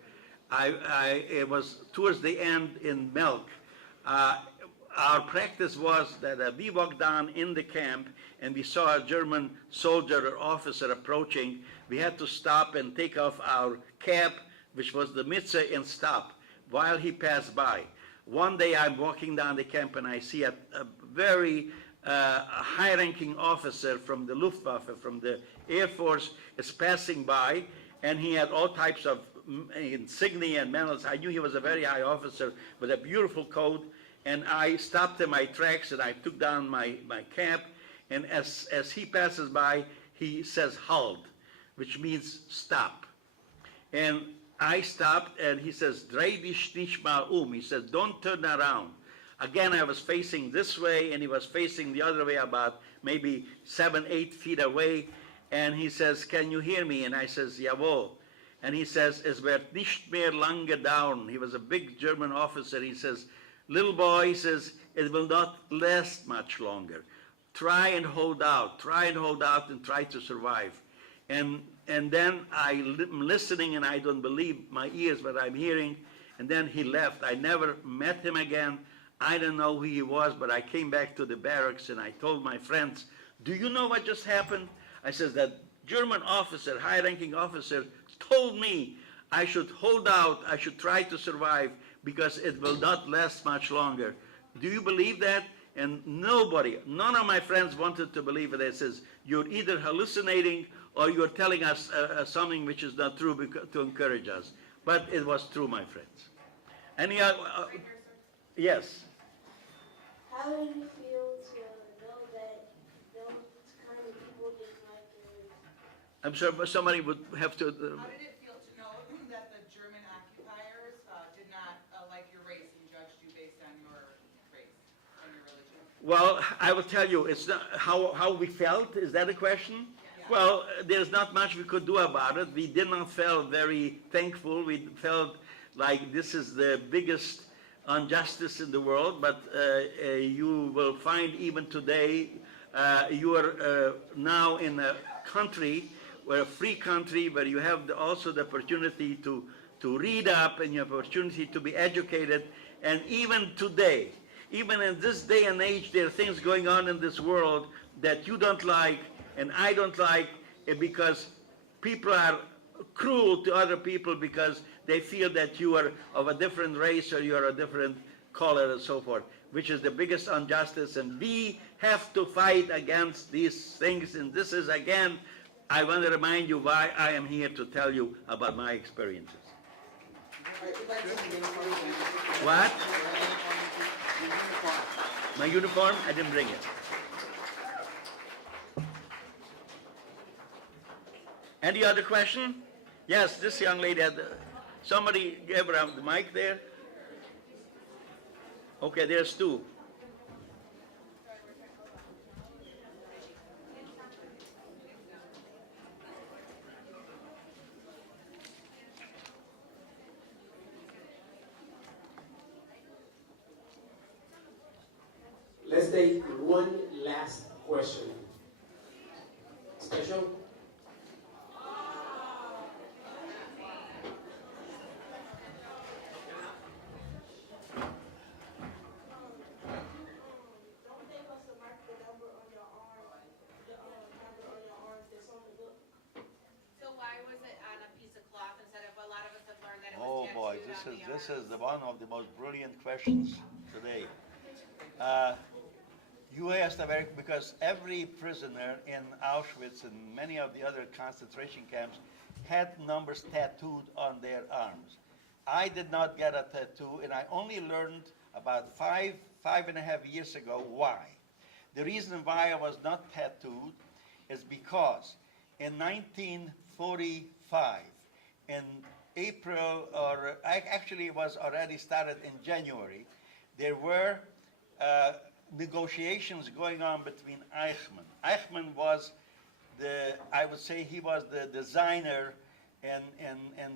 It was towards the end in Milk. Our practice was that we walked down in the camp and we saw a German soldier or officer approaching. We had to stop and take off our cap, which was the mitzvah, and stop while he passed by. One day I'm walking down the camp and I see a very high-ranking officer from the Luftwaffe, from the Air Force, is passing by, and he had all types of insignia and medals. I knew he was a very high officer with a beautiful coat, and I stopped in my tracks and I took down my cap, and as he passes by, he says halt, which means stop. And I stopped, and he says, "Dreh dich nicht mal um." He says, "Don't turn around." Again, I was facing this way, and he was facing the other way, about maybe 7, 8 feet away. And he says, "Can you hear me?" And I says, "Jawohl." And he says, "Es wird nicht mehr lange dauern." He was a big German officer. He says, "Little boy," he says, "it will not last much longer. Try and hold out, and try to survive." And then I'm listening, and I don't believe my ears, what I'm hearing. And then he left. I never met him again. I don't know who he was, but I came back to the barracks, and I told my friends, "Do you know what just happened?" I says, "That German officer, high-ranking officer, told me I should hold out, I should try to survive, because it will not last much longer. Do you believe that?" And none of my friends wanted to believe it. They says, "You're either hallucinating or you're telling us something which is not true to encourage us." But it was true, my friends. Any other? Yes. How do you feel to know that those kind of people just like your I'm sure somebody would have to. How did it feel to know that the German occupiers did not like your race and judged you based on your race and your religion? Well, I will tell you, it's not how we felt. Is that a question? Yeah. Well, there's not much we could do about it. We did not feel very thankful. We felt like this is the biggest injustice in the world. But you will find even today, you are now in a country, a free country, where you have also the opportunity to read up, and you have opportunity to be educated. And even today, even in this day and age, there are things going on in this world that you don't like and I don't like, because people are cruel to other people because they feel that you are of a different race or you are a different color and so forth, which is the biggest injustice. And we have to fight against these things. And this is, again, I want to remind you why I am here to tell you about my experiences. What? My uniform? I didn't bring it. Any other question? Yes, this young lady had, somebody gave her the mic there. Okay, there's two. Let's take one last question. Special? Don't they must have marked the number on your arm, the number on your arm that's on the book? So why was it on a piece of cloth instead of, a lot of us have learned that it Oh was boy, tattooed on the this arm. is the one of the most brilliant questions today. You asked because every prisoner in Auschwitz and many of the other concentration camps had numbers tattooed on their arms. I did not get a tattoo, and I only learned about 5.5 years ago why. The reason why I was not tattooed is because in 1945, in April, or actually it was already started in January, there were negotiations going on between Eichmann. Eichmann was I would say he was the designer and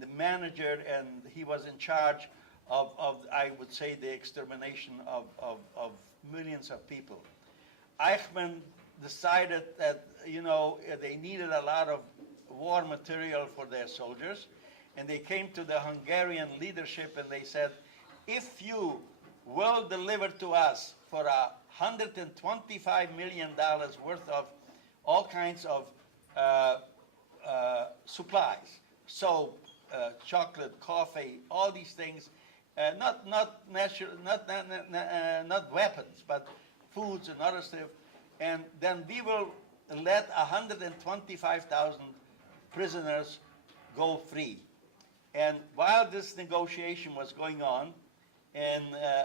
the manager, and he was in charge of I would say, the extermination of millions of people. Eichmann decided that, they needed a lot of war material for their soldiers, and they came to the Hungarian leadership and they said, if you will deliver to us for $125 million worth of all kinds of supplies, soap, chocolate, coffee, all these things, not weapons, but foods and other stuff, and then we will let 125,000 prisoners go free. And while this negotiation was going on, and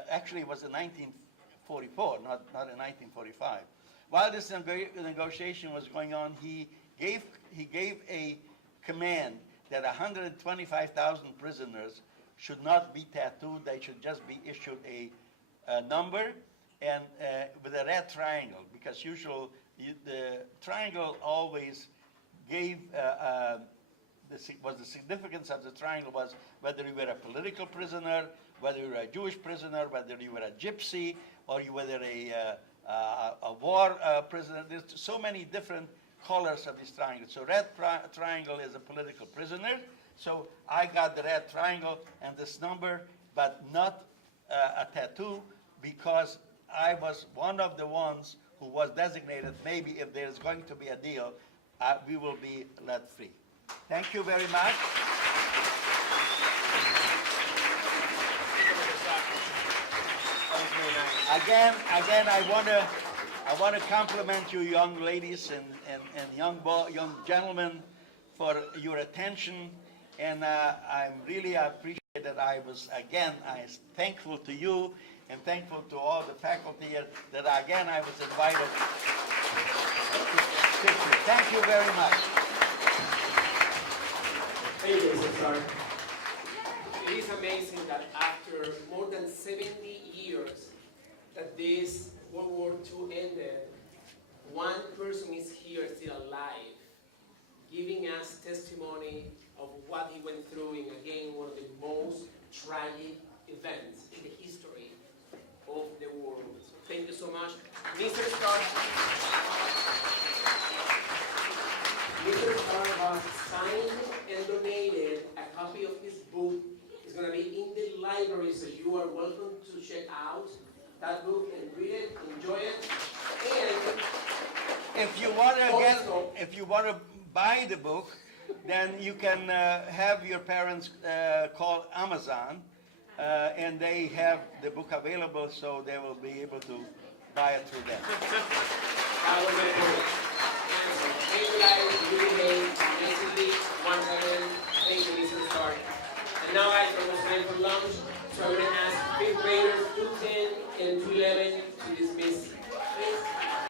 actually it was in 1944, not in 1945. While this negotiation was going on, he gave a command that 125,000 prisoners should not be tattooed. They should just be issued a number and with a red triangle, because the triangle always gave the significance of the triangle was whether you were a political prisoner, whether you were a Jewish prisoner, whether you were a gypsy, or you were a war prisoner. There's so many different colors of this triangle. So red triangle is a political prisoner. So I got the red triangle and this number, but not a tattoo, because I was one of the ones who was designated, maybe if there's going to be a deal, we will be let free. Thank you very much. Again, I want to compliment you, young ladies and young gentlemen, for your attention, and I really appreciate that. I thankful to you and thankful to all the faculty here that again I was invited to speak to. Thank you very much. Thank you, Mr. Starck. It is amazing that after more than 70 years that this World War II ended, one person is here still alive, giving us testimony of what he went through in, again, one of the most tragic events in the history of the world. So thank you so much. Mr. Starck has signed and donated a copy of his book. It's going to be in the library, so you are welcome to check out that book and read it, enjoy it. And if you want to buy the book, then you can have your parents call Amazon, and they have the book available, so they will be able to buy it through them. And now guys, it's almost time for lunch, so I'm going to ask 5th graders 210 and 211 to dismiss. Please.